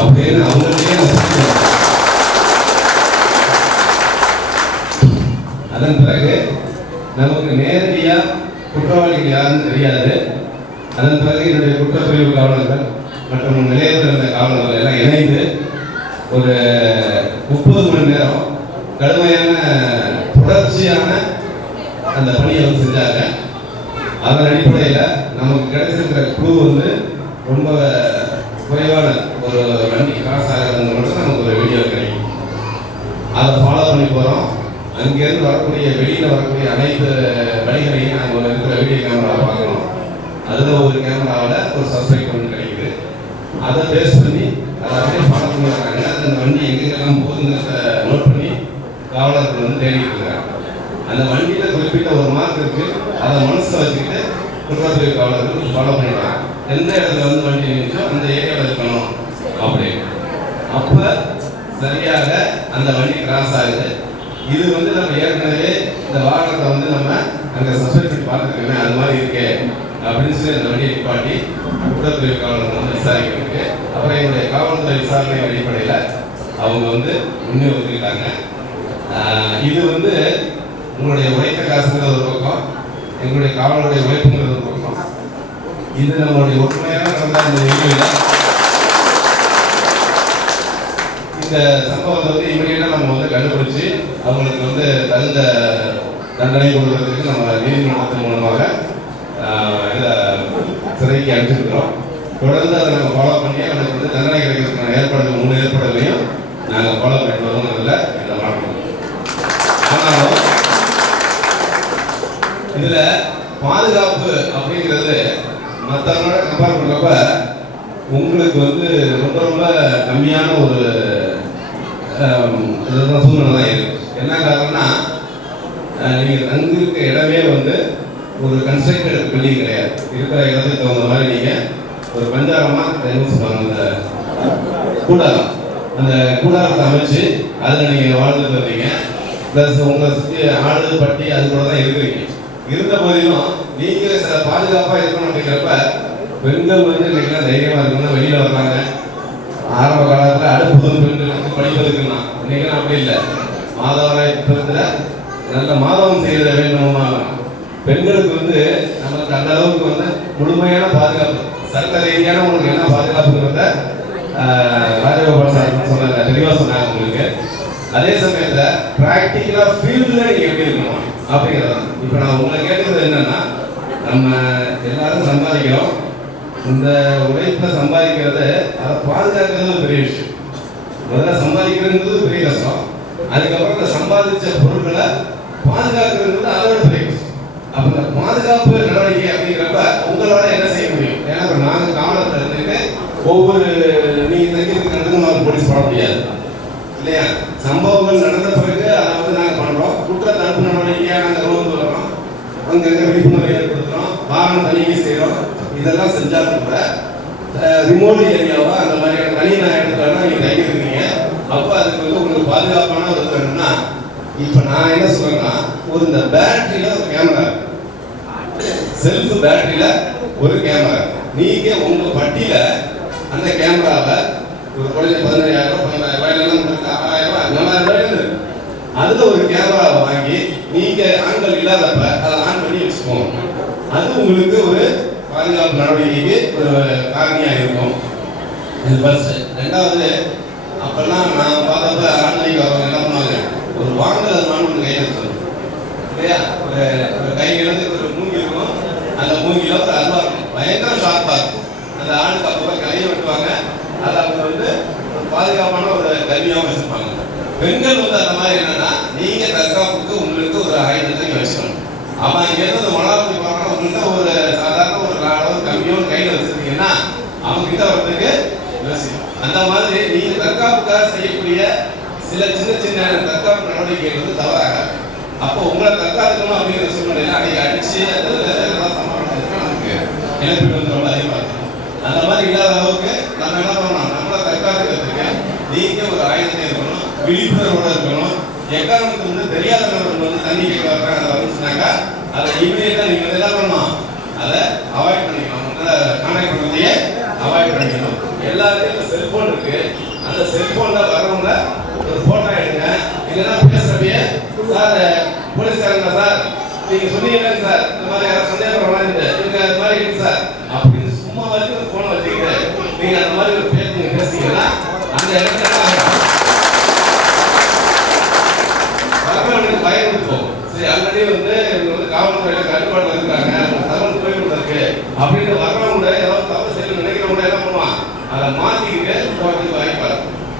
அப்படின்னு அவங்கள்டே அதன் பிறகு நமக்கு நேரடியாக குற்றவாளிகள் யாருன்னு தெரியாது. அதன் பிறகு என்னுடைய குற்றப்பிரிவு காவலர்கள் மற்றும் நிலையத்தில் இருந்த காவலர்கள் எல்லாம் இணைந்து ஒரு 30 மணி நேரம் கடுமையான தொடர்ச்சியான அந்த பணியை வந்து செஞ்சாங்க. அதன் அடிப்படையில் நமக்கு கிடைச்சிருக்கிற குழு வந்து ரொம்ப குறைவான ஒரு வண்டி கிராஸ் ஆகிறது மட்டும் நமக்கு ஒரு வீடியோ கிடைக்கும். அதை ஃபாலோ பண்ணி போகிறோம். அங்கேருந்து வரக்கூடிய வெளியில் வரக்கூடிய அனைத்து வழிகளையும் நாங்கள் இருக்கிற வீடியோ கேமராவை பார்க்குறோம். அதில் ஒரு கேமராவில் ஒரு சஸ்பெக்ட் ஒன்று கிடைக்குது. அதை பேஸ் பண்ணி அதை அப்படியே ஃபாலோ பண்ணி வர்றாங்க. அந்த வண்டி எங்கெங்கெல்லாம் போகுதுங்கிறத நோட் பண்ணி காவலர்கள் வந்து தேடிட்டு இருக்காங்க. அந்த வண்டியில் குறிப்பிட்ட ஒரு மார்க் இருக்குது. அதை மனசில் வச்சுக்கிட்டு குற்றப்பிரிவு காவலர்கள் ஃபாலோ பண்ணிடுறாங்க. எந்த இடத்துல வந்து வண்டி இருந்துச்சோ அந்த ஏரியாவில் இருக்கணும் அப்படின்னு. அப்போ சரியாக அந்த வண்டி கிராஸ் ஆகுது. இது வந்து நம்ம ஏற்கனவே இந்த வாகனத்தை வந்து நம்ம அங்கே சஸ்பெண்ட் பண்ணி பார்த்துருக்கேன் அது மாதிரி இருக்கே அப்படின்னு சொல்லி அந்த வண்டியை நிப்பாட்டி குற்றப்பிரிவு காவலர் வந்து விசாரிக்கிறதுக்கு அப்புறம் எங்களுடைய காவல்துறை விசாரணை அடிப்படையில் அவங்க வந்து முன்னே ஒதுக்கிட்டாங்க. இது வந்து உங்களுடைய உழைத்த காசுங்கிறது ஒரு பக்கம், எங்களுடைய காவலுடைய உழைப்புங்கிறது ஒரு பக்கம். இது நம்மளுடைய ஒற்றுமையாக நடந்த இந்த நிகழ்வில் இந்த சம்பவத்தை வந்து இமீடியட்டாக நம்ம வந்து கண்டுபிடிச்சு அவங்களுக்கு வந்து தகுந்த தண்டனை கொடுக்கறதுக்கு நம்ம நீதிமன்றத்தின் மூலமாக இதை சிறைக்கு அனுப்பிச்சிருக்கிறோம். தொடர்ந்து அதை நாங்கள் ஃபாலோ பண்ணி அவங்களுக்கு வந்து தண்டனை கிடைக்கிறதுக்கான ஏற்பாடுகள் 3 ஏற்பாடுகளையும் நாங்கள் ஃபாலோ பண்ணிட்டு வருவோங்கிறதுல இந்த மாற்றம். ஆனாலும் இதில் பாதுகாப்பு அப்படிங்கிறது மற்றவங்களோட கம்பேர் பண்ணுறப்ப உங்களுக்கு வந்து ரொம்ப ரொம்ப கம்மியான ஒரு சூழ்நிலை தான் இருக்குது. என்ன காரணம்னா நீங்கள் தங்கிருக்க இடமே வந்து ஒரு கன்ஸ்ட்ரக்டட் பில்டிங் கிடையாது. இருக்கிற இடத்துக்கு தகுந்த மாதிரி நீங்கள் ஒரு பஞ்சாரமாக சொல்லுவாங்க அந்த கூடாரம், அந்த கூடாரத்தை அமைச்சு அதில் நீங்கள் வாழ்ந்துட்டு வந்தீங்க. ப்ளஸ் உங்களை சுற்றி ஆடு பட்டி அது கூட தான் இருக்கிறீங்க. இருந்த போதிலும் நீங்கள் சில பாதுகாப்பாக இருக்கணும் அப்படிங்கிறப்ப பெண்கள் வந்து இன்னைக்கெல்லாம் தைரியமாக இருக்கணும்னா வெளியில் வர்றாங்க. ஆரம்ப காலத்தில் அடுப்புதும் பெண்களுக்கு படிப்பதுக்குன்னா இன்னைக்கெல்லாம் அப்படி இல்லை. மாதவராய் புத்தகத்தில் நல்ல மாதவம் செய்ய வேண்டுமா பெண்களுக்கு வந்து நமக்கு அந்த அளவுக்கு வந்து முழுமையான பாதுகாப்பு, சட்ட ரீதியான உங்களுக்கு என்ன பாதுகாப்புங்கிறத ராஜகோபால் சார் சொன்னாங்க, தெளிவாக சொன்னாங்க உங்களுக்கு. அதே சமயத்தில் ப்ராக்டிக்கலாக ஃபீல்டில் நீங்கள் எப்படி இருக்கணும் அப்படிங்கிறது. இப்போ நான் உங்களை கேட்டது என்னன்னா, நம்ம எல்லாரும் சம்பாதிக்கிறோம், இந்த உழைப்பில் சம்பாதிக்கிறது அதை பாதுகாக்கிறது ஒரு பெரிய விஷயம். முதல்ல சம்பாதிக்கிறது பெரிய கஷ்டம், அதுக்கப்புறம் இந்த சம்பாதிச்ச பொருட்களை பாதுகாக்கிறது அதோட பெரிய கஷ்டம். அப்போ இந்த பாதுகாப்பு நடவடிக்கை அப்படிங்கிறப்ப உங்களால் என்ன செய்ய முடியும்? ஏன்னா இப்போ நாங்கள் காவலத்தில் இருந்துட்டு ஒவ்வொரு நீங்கள் தங்கிட்டு நடந்து போலீஸ் பண்ண முடியாது இல்லையா? சம்பவங்கள் நடந்த பிறகு அதை வந்து நாங்கள் பண்ணுறோம். குற்ற தடுப்பு நடவடிக்கையாக நாங்கள் ரோந்து வர்றோம், அங்கங்கே விழிப்புணர்வு ஏற்படுத்துகிறோம், வாகன தணிக்கை செய்கிறோம். இதெல்லாம் செஞ்சாலும் கூட ரிமோட் ஏரியாவா அந்த மாதிரியான தனியான இடத்துல நீங்கள் தங்கியிருக்கீங்க. அப்போ அதுக்கு வந்து உங்களுக்கு பாதுகாப்பான ஒரு வேணும்னா, இப்போ நான் என்ன சொல்றேன்னா, ஒரு இந்த பேட்டரியில் ஒரு கேமரா, செல்ஃப் பேட்டரியில் ஒரு கேமரா, நீங்கள் உங்கள் பட்டியில் அந்த கேமராவை ஒரு குறைஞ்ச 15,000 15,000 உங்களுக்கு 6,000 4,000 அதில் ஒரு கேமராவை வாங்கி நீங்கள் ஆண்கள் இல்லாதப்ப அதை ஆன் பண்ணி வச்சுக்கோங்க. அது உங்களுக்கு ஒரு பாதுகாப்பு நடவடிக்கைக்கு ஒரு காரணியாக இருக்கும். இது ஃபர்ஸ்ட். ரெண்டாவது, அப்பெல்லாம் நான் பார்த்தப்ப ஆன்லைன் வரவங்க என்ன பண்ணுவாங்க, ஒரு வாங்கல் ஒன்று கையில் வச்சுக்கணும் இல்லையா? ஒரு கையிலேருந்து ஒரு மூங்கி இருக்கும், அந்த மூங்கில ஒரு அல்வா இருக்கும், பயங்கர ஷார்ப்பாக இருக்கும். அந்த ஆளுக்கு அப்போ கையை வெட்டுவாங்க, அதை அவங்க வந்து பாதுகாப்பான ஒரு கருவியாக வச்சுருப்பாங்க. பெண்கள் வந்து அந்த மாதிரி என்னன்னா, நீங்கள் தற்காப்புக்கு உங்களுக்கு ஒரு ஆயுதத்தை வச்சுக்கணும். அவன் இங்கேருந்து மொழாவதி பார்க்கணும், உங்கள்கிட்ட ஒரு சாதாரண ஒரு அளவு கம்மியோடு கையில் வச்சுருக்கீங்கன்னா அவங்க கிட்ட வரதுக்கு யோசிக்கும். அந்த மாதிரி நீங்கள் தற்காப்புக்காக செய்யக்கூடிய சில சின்ன சின்ன தற்காப்பு நடவடிக்கைகள் வந்து தவறாக. அப்போ உங்களை தற்காத்துக்கணும் அப்படிங்கிற சூழ்நிலையில் அடிச்சு அதெல்லாம் சமாளிக்கிறதுக்கு நமக்கு இழப்பீடு வந்து ரொம்ப அதிகமாக இருக்கும். அந்த மாதிரி இல்லாத அளவுக்கு நம்ம என்ன பண்ணணும், நம்மளை தற்காத்துக்கிறதுக்கு நீங்கள் ஒரு ஆயுதத்தை இருக்கணும், விழிப்புணர்வோடு இருக்கணும். எக்காரணத்துக்கு வந்து தெரியாத நபர்கள் வந்து தண்ணி கேட்க வர்றாங்க, அதை வந்துச்சுனாக்கா அதை இமீடியட்டாக நீங்கள் வந்து என்ன பண்ணணும், அதை அவாய்ட் பண்ணிக்கணும். கான்டாக்ட் பண்ணுறதையே அவாய்ட் பண்ணிக்கணும். எல்லாருக்கும் செல்ஃபோன் இருக்கு, அந்த செல்ஃபோனில் வர்றவங்க ஒரு ஃபோட்டோ எடுங்க. இல்லைன்னா பேசுகிறப்பயே, சார் போலீஸ்காரங்க சார் நீங்கள் சொன்னீங்க சார், இந்த மாதிரி யாரும் சந்தேகப்படுற மாதிரி இருக்கு, அது மாதிரி இருக்கு சார் அப்படின்னு சும்மா வரைக்கும் ஒரு ஃபோனை வச்சுக்கிட்டு நீங்கள் அந்த மாதிரி ஒரு பேசிங்கன்னா அந்த இடத்துல வரவங்களுக்கு பயம் இருக்கும். சரி, ஆல்ரெடி வந்து இவங்க வந்து காவல்துறையில் கட்டுப்பாடு இருக்காங்க, தகவல் போய்விட்டு இருக்கு அப்படின்னு வர்றவங்க ஏதாவது தவறு செய்யணும் நினைக்கிறவங்க என்ன பண்ணுவான், அதை மாற்றிக்கிட்டு போகிறதுக்கு வாய்ப்பாரு.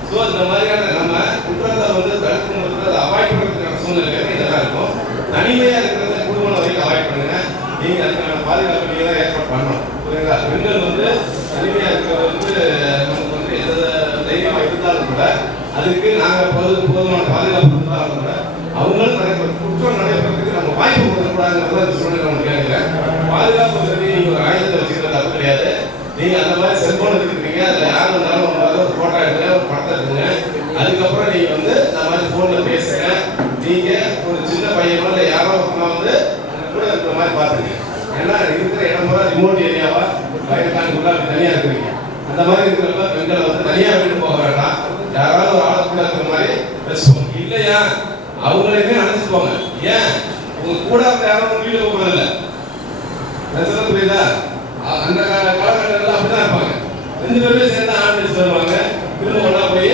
ஸோ இந்த மாதிரியான நம்ம குற்றத்தை வந்து தடுப்பு நிறுத்துறது அவாய்ட் பண்ணுறதுக்கான சூழ்நிலை இதெல்லாம் இருக்கும். தனிமையாக இருக்கிறத குடும்பம் வரைக்கும் அவாய்ட் பண்ணுங்க. நீங்கள் அதுக்கான பாதுகாப்பு நீங்கள் தான் ஏற்பாடு பண்ணணும். புரியுங்களா? பெண்கள் வந்து தனிமையாக இருக்கிறது வந்து நமக்கு வந்து எந்த தைரியமாக இருந்தாலும் கூட அதுக்கு நாங்கள் போதுமான பாதுகாப்பு இருந்தாலும் கூட அவங்களும் குற்றம் நடைபெறதுக்கு நம்ம வாய்ப்பு கொடுக்கக்கூடாதுங்கிறத சூழ்நிலை நம்ம கேட்குறேன். பாதுகாப்பு சொல்லி நீங்கள் ஒரு ஆயுதத்தை வச்சுக்கிறது தப்பு கிடையாது. நீங்கள் அந்த மாதிரி செல்ஃபோன் எடுத்துக்கிறீங்க, அதில் யார் வந்தாலும் ஒரு ஃபோட்டோ எடுங்க, ஒரு படத்தை எடுத்துங்க. அதுக்கப்புறம் நீங்கள் வந்து இந்த மாதிரி ஃபோனில் பேசுங்க. நீங்கள் ஒரு சின்ன பையனோ இல்லை யாரோ வந்து கூட மாதிரி பார்த்துங்க. ஏன்னா இருக்கிற இடம் போல ரிமோட் ஏரியாவா வயலுக்கான தனியாக இருக்குறீங்க. அந்த மாதிரி இருக்கிறப்ப பெண்களை வந்து தனியாக விட்டு போக வேண்டாம். யாராவது ஒரு ஆளை கூட இருக்கிற மாதிரி பேசுவோம். இல்லையா அவங்களையுமே அழைச்சிட்டு போங்க. ஏன் உங்க கூட யாரும் வீடு போகிறதில்ல. சொல்ல புரியுதா? அந்த காலகட்டத்தில் அப்படிதான் இருப்பாங்க. 2 பேருமே சேர்ந்து ஆண்டு வருவாங்க. திரும்ப ஒன்றா போய்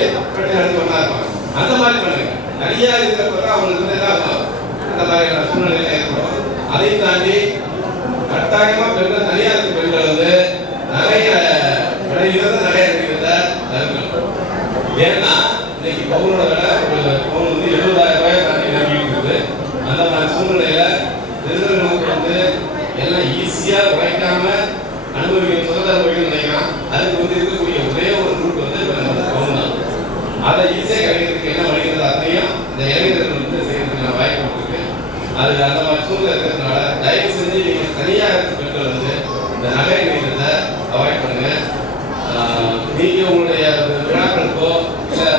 அடிச்சு ஒன்றா இருப்பாங்க. அந்த மாதிரி பண்ணுங்க. தனியா இருக்கிறப்ப அவங்களுக்கு வந்து என்ன ஆகும்? அந்த மாதிரியான சூழ்நிலையில ஏற்படும். அதையும் தாண்டி கட்டாயமா பெண்கள் தனியா இருக்க பெண்கள் வந்து நிறைய விலையிலிருந்து நிறைய இருக்கிறத தவிர்க்கணும். ஏன்னா இன்னைக்கு பவுனோட விலை ஒரு பவுன் வந்து 70,000 ரூபாய் தாண்டி நெருங்கிட்டு. அந்த மாதிரி சூழ்நிலையில நிறுவனங்களுக்கு வந்து எல்லாம் ஈஸியா உழைக்காம அனுபவிக்க சுதந்திர அனுபவிக்கணும்னு நினைக்கிறான். அதுக்கு வந்து இருக்கக்கூடிய ஒரே ஒரு ரூட் வந்து பவுன் தான். அதை ஈஸியாக கிடைக்கிறதுக்கு என்ன வழிகிறது அத்தனையும் இந்த இளைஞர்கள் வந்து செய்யறதுக்கான வாய்ப்பு இருக்கு. அது அந்த மாதிரி சூழ்நிலை இருக்கிறதுனால தயவு செஞ்சு நீங்கள் தனியாக இருக்கிற பெண்கள் வந்து இந்த நகை நீக்கிறத அவாய்ட் பண்ணுங்க. நீங்கள் உங்களுடைய விழாக்களுக்கோ இல்லை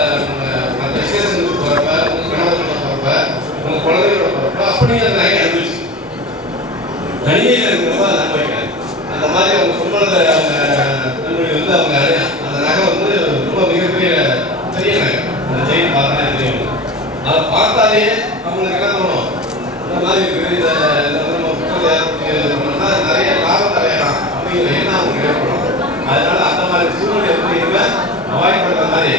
மற்ற விசேஷங்களுக்கு போகிறப்ப உங்கள் கணவர்களோட போகிறப்ப உங்கள் குழந்தைகளோட போகிறப்ப அப்படி அந்த நகை அனுபவிச்சு தனியாக இருக்கிறப்ப அதை அனுபவிக்காது. அந்த மாதிரி அவங்க சொல்றத அவங்க நண்பர்கள் வந்து அவங்க அந்த நகை வந்து ரொம்ப மிகப்பெரிய பெரிய நகை. அந்த செயின் பார்த்தாலே தெரியும். அதை பார்த்தாலே அவங்களுக்கு என்ன தோணும்? இந்த மாதிரி இருக்குது, இந்த நிறைய லாபத்தை அடையலாம் அப்படிங்கிற எண்ணம் அவங்களுக்கு ஏற்படும். அதனால அந்த மாதிரி சூழ்நிலை வந்து இனிமேல் அவாய்ட் பண்ணுற மாதிரி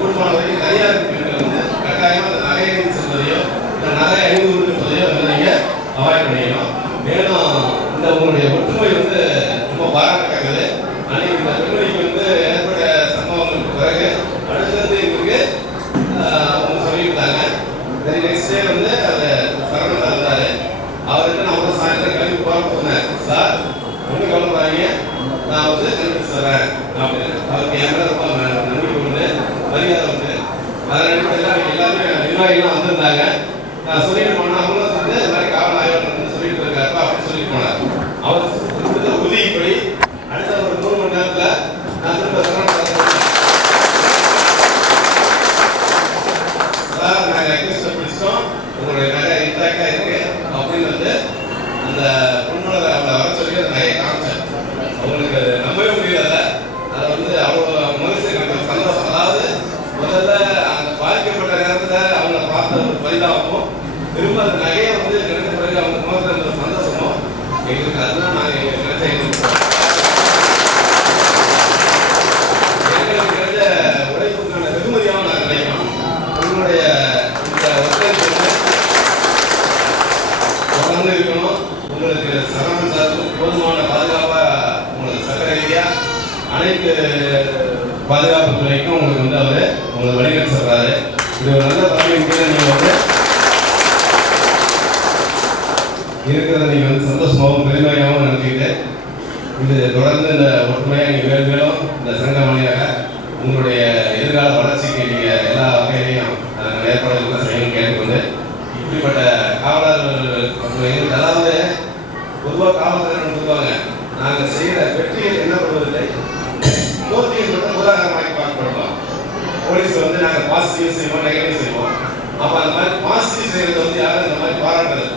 குடும்பம் வரைக்கும் நிறையா பெண்கள் வந்து கட்டாயமாக அந்த நகையை செல்வதையோ இந்த நகை அணிந்து கொடுப்பதையோ வந்து நீங்கள் அவாய்ட் பண்ணிக்கணும். மேலும் இந்த உங்களுடைய ஒற்றுமை வந்து ரொம்ப பாராட்டத்தக்கது. அன்னைக்கு இந்த பெண்மணிக்கு வந்து ஏற்பட்ட சம்பவங்களுக்கு பிறகு அடுத்தது எங்களுக்கு அவங்க சொல்லியிருந்தாங்க. நெக்ஸ்ட் டே வந்து அந்த சரவணன் இருந்தாரு. அவர்கிட்ட நான் வந்து சாயந்தரம் கிளம்பி போகிறேன்னு சொன்னேன். சார் ஒன்றும் கவலைப்படாதீங்க, நான் வந்து கண்டுபிடிச்சு தரேன் அப்படின்னு. அவருக்கு என் மேலே ரொம்ப நம்பிக்கை உண்டு, மரியாதை உண்டு. அதன் எல்லாமே நிர்வாகிகள்லாம் வந்திருந்தாங்க. நான் சொல்லிட்டு போனேன். அவங்களும் வந்து இந்த மாதிரி காவல் ஆய்வாளர் சொல்லிட்டு இருக்காரு அப்படின்னு சொல்லிட்டு போனார். அவர் உறுதிப்படி அடுத்த ஒரு 3 மணி நேரத்தில் நான் திரும்ப சார் நாங்கள் ரெக்வெஸ்ட் பிடிச்சோம், உங்களுடைய நகை இன்டாக்டாக இருக்கு அப்படின்னு வந்து அந்த பொண்ணோட அவங்களை வர சொல்லி அந்த நகையை காமிச்சேன். அவங்களுக்கு நம்பவே முடியல. அதை வந்து அவ்வளோ மகிழ்ச்சி, எனக்கு சந்தோஷம். அதாவது முதல்ல அந்த பாதிக்கப்பட்ட நேரத்தில் அவங்கள பார்த்த ஒரு பரிதாபமும் திரும்ப அந்த நகையை வந்து கிடைத்த பிறகு அவங்க முகத்தில் இருந்த சந்தோஷமும் எங்களுக்கு அதுதான் நாங்கள் எங்களுக்கு கிடைச்ச எங்களுக்கு கிடைச்ச உழைப்புக்கான வெகுமதியாகவும் நாங்கள் நினைக்கிறோம். உங்களுடைய இந்த ஒத்துழைப்பு தொடர்ந்து இருக்கணும். உங்களுக்கு சரவணன் சார்பு போதுமான பாதுகாப்பாக உங்களுக்கு சட்ட ரீதியாக அனைத்து பாதுகாப்பு துறைக்கும் உங்களுக்கு வந்து அவர் உங்களை வழிநடத்தி சொல்றாரு. இது ஒரு நல்ல பதவியின் கீழே நீங்கள் வந்து இருக்கிறத நீங்கள் வந்து சந்தோஷமாகவும் பெருமையாகவும் நினைச்சிக்கிட்டு இது தொடர்ந்து இந்த ஒற்றுமையாக நீங்கள் மேலும் மேலும் இந்த சங்க மணியாக உங்களுடைய எதிர்கால வளர்ச்சிக்கு நீங்கள் எல்லா வகையிலையும் ஏற்பாடுகள் செய்யணும் கேட்டுக்கொண்டு இப்படிப்பட்ட காவலர்கள் அதாவது பொதுவாக காவலர்கள் சொல்லுவாங்க, நாங்கள் செய்கிற வெற்றிகள் என்ன பண்ணுவதில்லை, தோல்வியை மட்டும் உதாரணமாக்கி பார்க்கப்படுவோம். போலீஸ் வந்து நாங்கள் பாசிட்டிவ் செய்வோம், நெகட்டிவ் செய்வோம். அப்போ அந்த மாதிரி பாசிட்டிவ் செய்கிறது வந்து யாரும் இந்த மாதிரி பாராட்டுறது.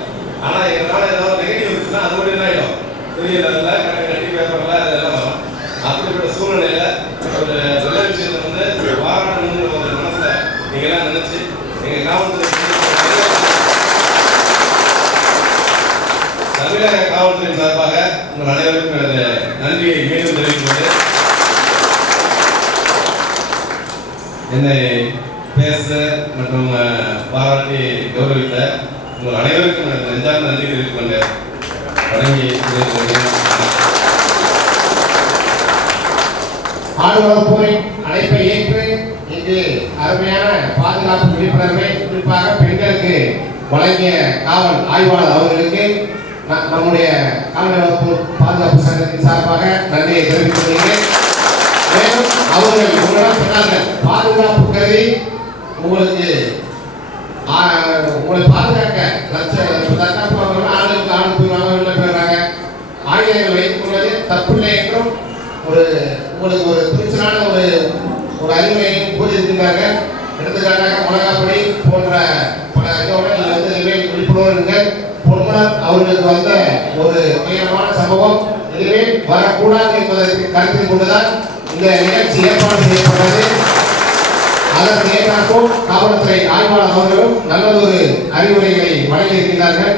ஆனால் எங்களால் ஏதாவது நெகட்டிவ் இருந்துச்சுன்னா அது மட்டும் என்ன ஆகிடும், பெரிய லெவலில் கட்டி பேப்பரில் அதெல்லாம் வரும். அப்படிப்பட்ட சூழ்நிலையில் ஒரு நல்ல விஷயத்தை வந்து பாராட்டணுங்கிற ஒரு மனசில் நீங்களாம் நினச்சி எங்கள் காவல்துறை தமிழக காவல்துறை சார்பாக உங்கள் அனைவருக்கும் எனது நன்றியை மீண்டும் தெரிவித்துள்ளது. என்னை பேச மற்றும் பாராட்டி கௌரவித்த உங்கள் அனைவருக்கும் எனது நெஞ்சார்ந்த நன்றி தெரிவித்துக் கொண்டு வழங்கி ஆளுநர் அழைப்பை ஏற்று இங்கு அருமையான பாதுகாப்பு விழிப்புணர்வை குறிப்பாக பெண்களுக்கு வழங்கிய காவல் ஆய்வாளர் அவர்களுக்கு நம்முடைய காவல் பாதுகாப்பு சங்கத்தின் சார்பாக நன்றியை தெரிவித்துக் கொள்கிறேன். மேலும் அவர்கள் உங்களிடம் சொன்னார்கள், பாதுகாப்பு கருதி உங்களுக்கு உங்களை பாதுகாக்க தற்காப்பு ஆளுக்கு ஆளு போயிடுவாங்க, வெளில போயிடுறாங்க, ஆயுதங்கள் வைத்துக் கொள்வது தப்பில்லை என்றும் உங்களுக்கு ஒரு துணிச்சலான ஒரு அறிவுரையும் கூறியிருக்கின்றாங்க. எடுத்துக்காட்டாக மிளகாப்பொடி போன்ற பல இதோட நீங்கள் வந்து விழிப்புணர்வு இருங்கள். கவர்னர் அவர்களுக்கு வந்த ஒரு துயரமான சம்பவம் இதுவே வரக்கூடாது என்பதற்கு கருத்தில் கொண்டுதான் இந்த நிகழ்ச்சி ஏற்பாடு செய்யப்பட்டது. அதற்கு ஏற்றாற்போல் காவல்துறை ஆய்வாளர் அவர்களும் நல்லதொரு அறிவுரைகளை வழங்கியிருக்கிறார்கள்.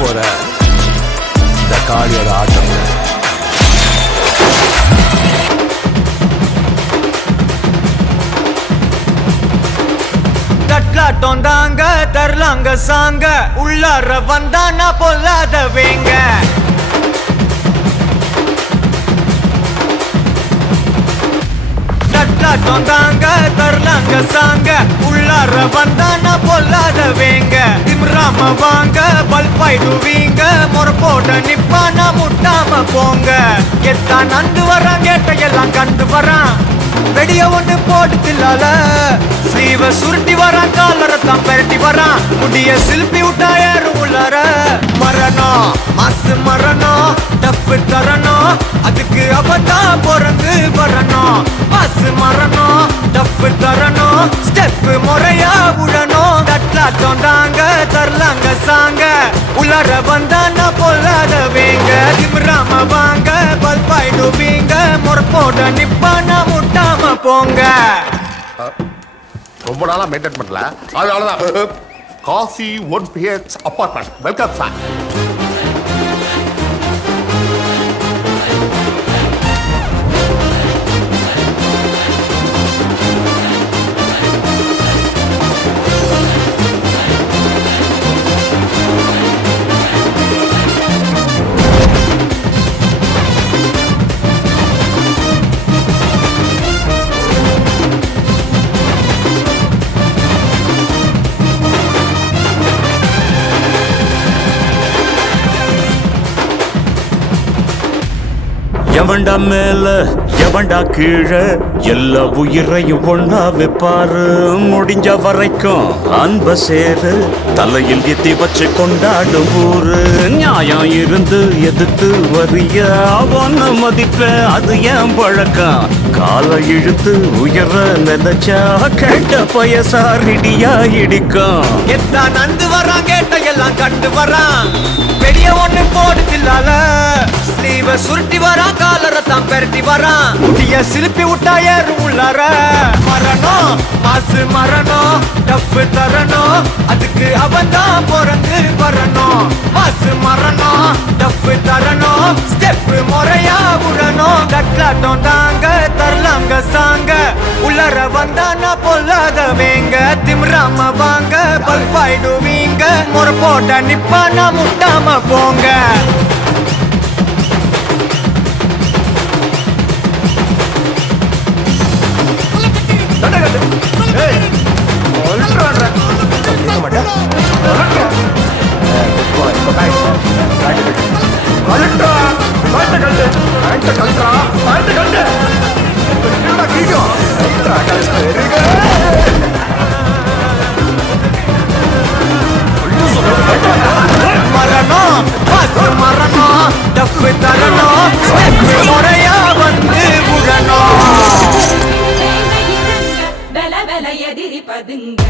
போற இந்த காளியோட ஆட்டம். தட்லாட்டம் தாங்க தரலாங்க சாங்க உள்ளார வந்தானா பொல்லாத வேங்க. தட்லாட்டம் தாங்க தரலாங்க சாங்க உள்ளார வந்தானா பொல்லாத வேங்க. திம்ராம வாங்க பல்பாயிடுவீங்க முறப்போட நிப்பானா முட்டாம போங்க. எத்தா நந்து வரான் கேட்டையெல்லாம் கண்டு வரான் வெடிய ஒண்ணு போட்டுலால ஸ்லீவ சுருட்டி வரான் காலரத்தான் பெரட்டி வரான் முடிய சில்பி விட்டா ஏறும் உள்ளார. மரணம் மாசு மரணம் டஃப் தரணும் அதுக்கு அவதான் பிறந்து வரணும். மாசு மரணம் டஃப் தரணும் ஸ்டெப் முறையா விடணும். தட்லாட்டம் தாங்க தரலாங்க சாங்க உள்ளார வந்தானா பொல்லாத வேங்க. திமிராம வாங்க பல்பாயிடுவீங்க முறப்போட நிப்பானா முட்டாம போங்க. ரொம்ப நாளா மெயின்டைன் பண்ணல, அதனாலதான் Kasi 1 PH apartment. Welcome sir. எவன்டா மேல எவன்டா கீழே எல்லா உயிரையும் ஒன்னா வைப்பாரு. முடிஞ்ச வரைக்கும் அன்ப சேரு தலையில் எத்தி வச்சு கொண்டாடும் ஊரு. நியாயம் இருந்து எதிர்த்து வரிய அவன மதிப்ப அது ஏன் பழக்கம். காலை இழுத்து உயர நினைச்சா கேட்ட பயசாரிடியா இடிக்கும். எத்தா நந்து வரான் கேட்டையெல்லாம் கண்டு வரான் வெடிய ஒண்ணு போடுதில்லால ஸ்லீவ சுருட்டி வரான் காலரத்தான் பெரட்டி வரான் முடிய சிலுப்பி விட்டா ஏறும் உள்ளார. மரணம் மாசு மரணம் டஃப் தரணும் அதுக்கு அவன்தான் பிறந்து வரணும். மாசு மரணம் டஃப் தரணும் ஸ்டெப் முறையா விடணும். தட்லாட்டம் தாங்க தரலாங்க சாங்க உள்ளார வந்தானா பொல்லாத வேங்க. திமிராம வாங்க பல்பாயிடுவீங்க முறப்போட்ட நிப்பானா முட்டாம போங்க. மரணம் மாசு மரணம் டஃப் தரணும் ஸ்டெப் முறையா வந்து விடணும். எதிரி பதுங்க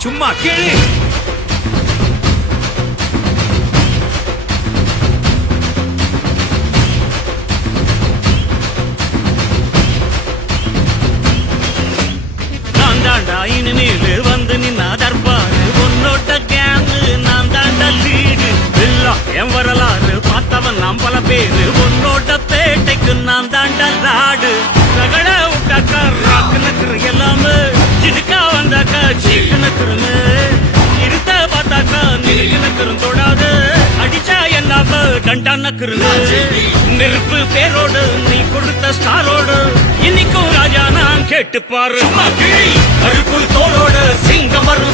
சும்மா கேளு. நான் தாண்டா இனிமேலு வந்து நின்னா தர்பாரு உன்னோட்ட கேங்கு நான் தாண்டா லீடு எல்லாம் என் வரலாறு பார்த்தவன் நாம் பல பேரு உன்னோட்ட பேட்டைக்கு நான் தாண்டா லாடு ரகட விட்டாக்கா ராக்குனுக்குற எல்லாமே சிடுக்கா வந்தாக்கா சீக்குனுக்குறனு இருத்த பார்த்தாக்கா நிறுக்குனுக்குறும் தொடாது அடிச்சா எல்லாம டண்டானக்குறனு நெருப்பு பேரோடு நீ கொடுத்த ஸ்டாரோடு இன்னைக்கும் ராஜா நான் கேட்டு பாரு கருப்பு தோளோடு சிங்கம் வரும்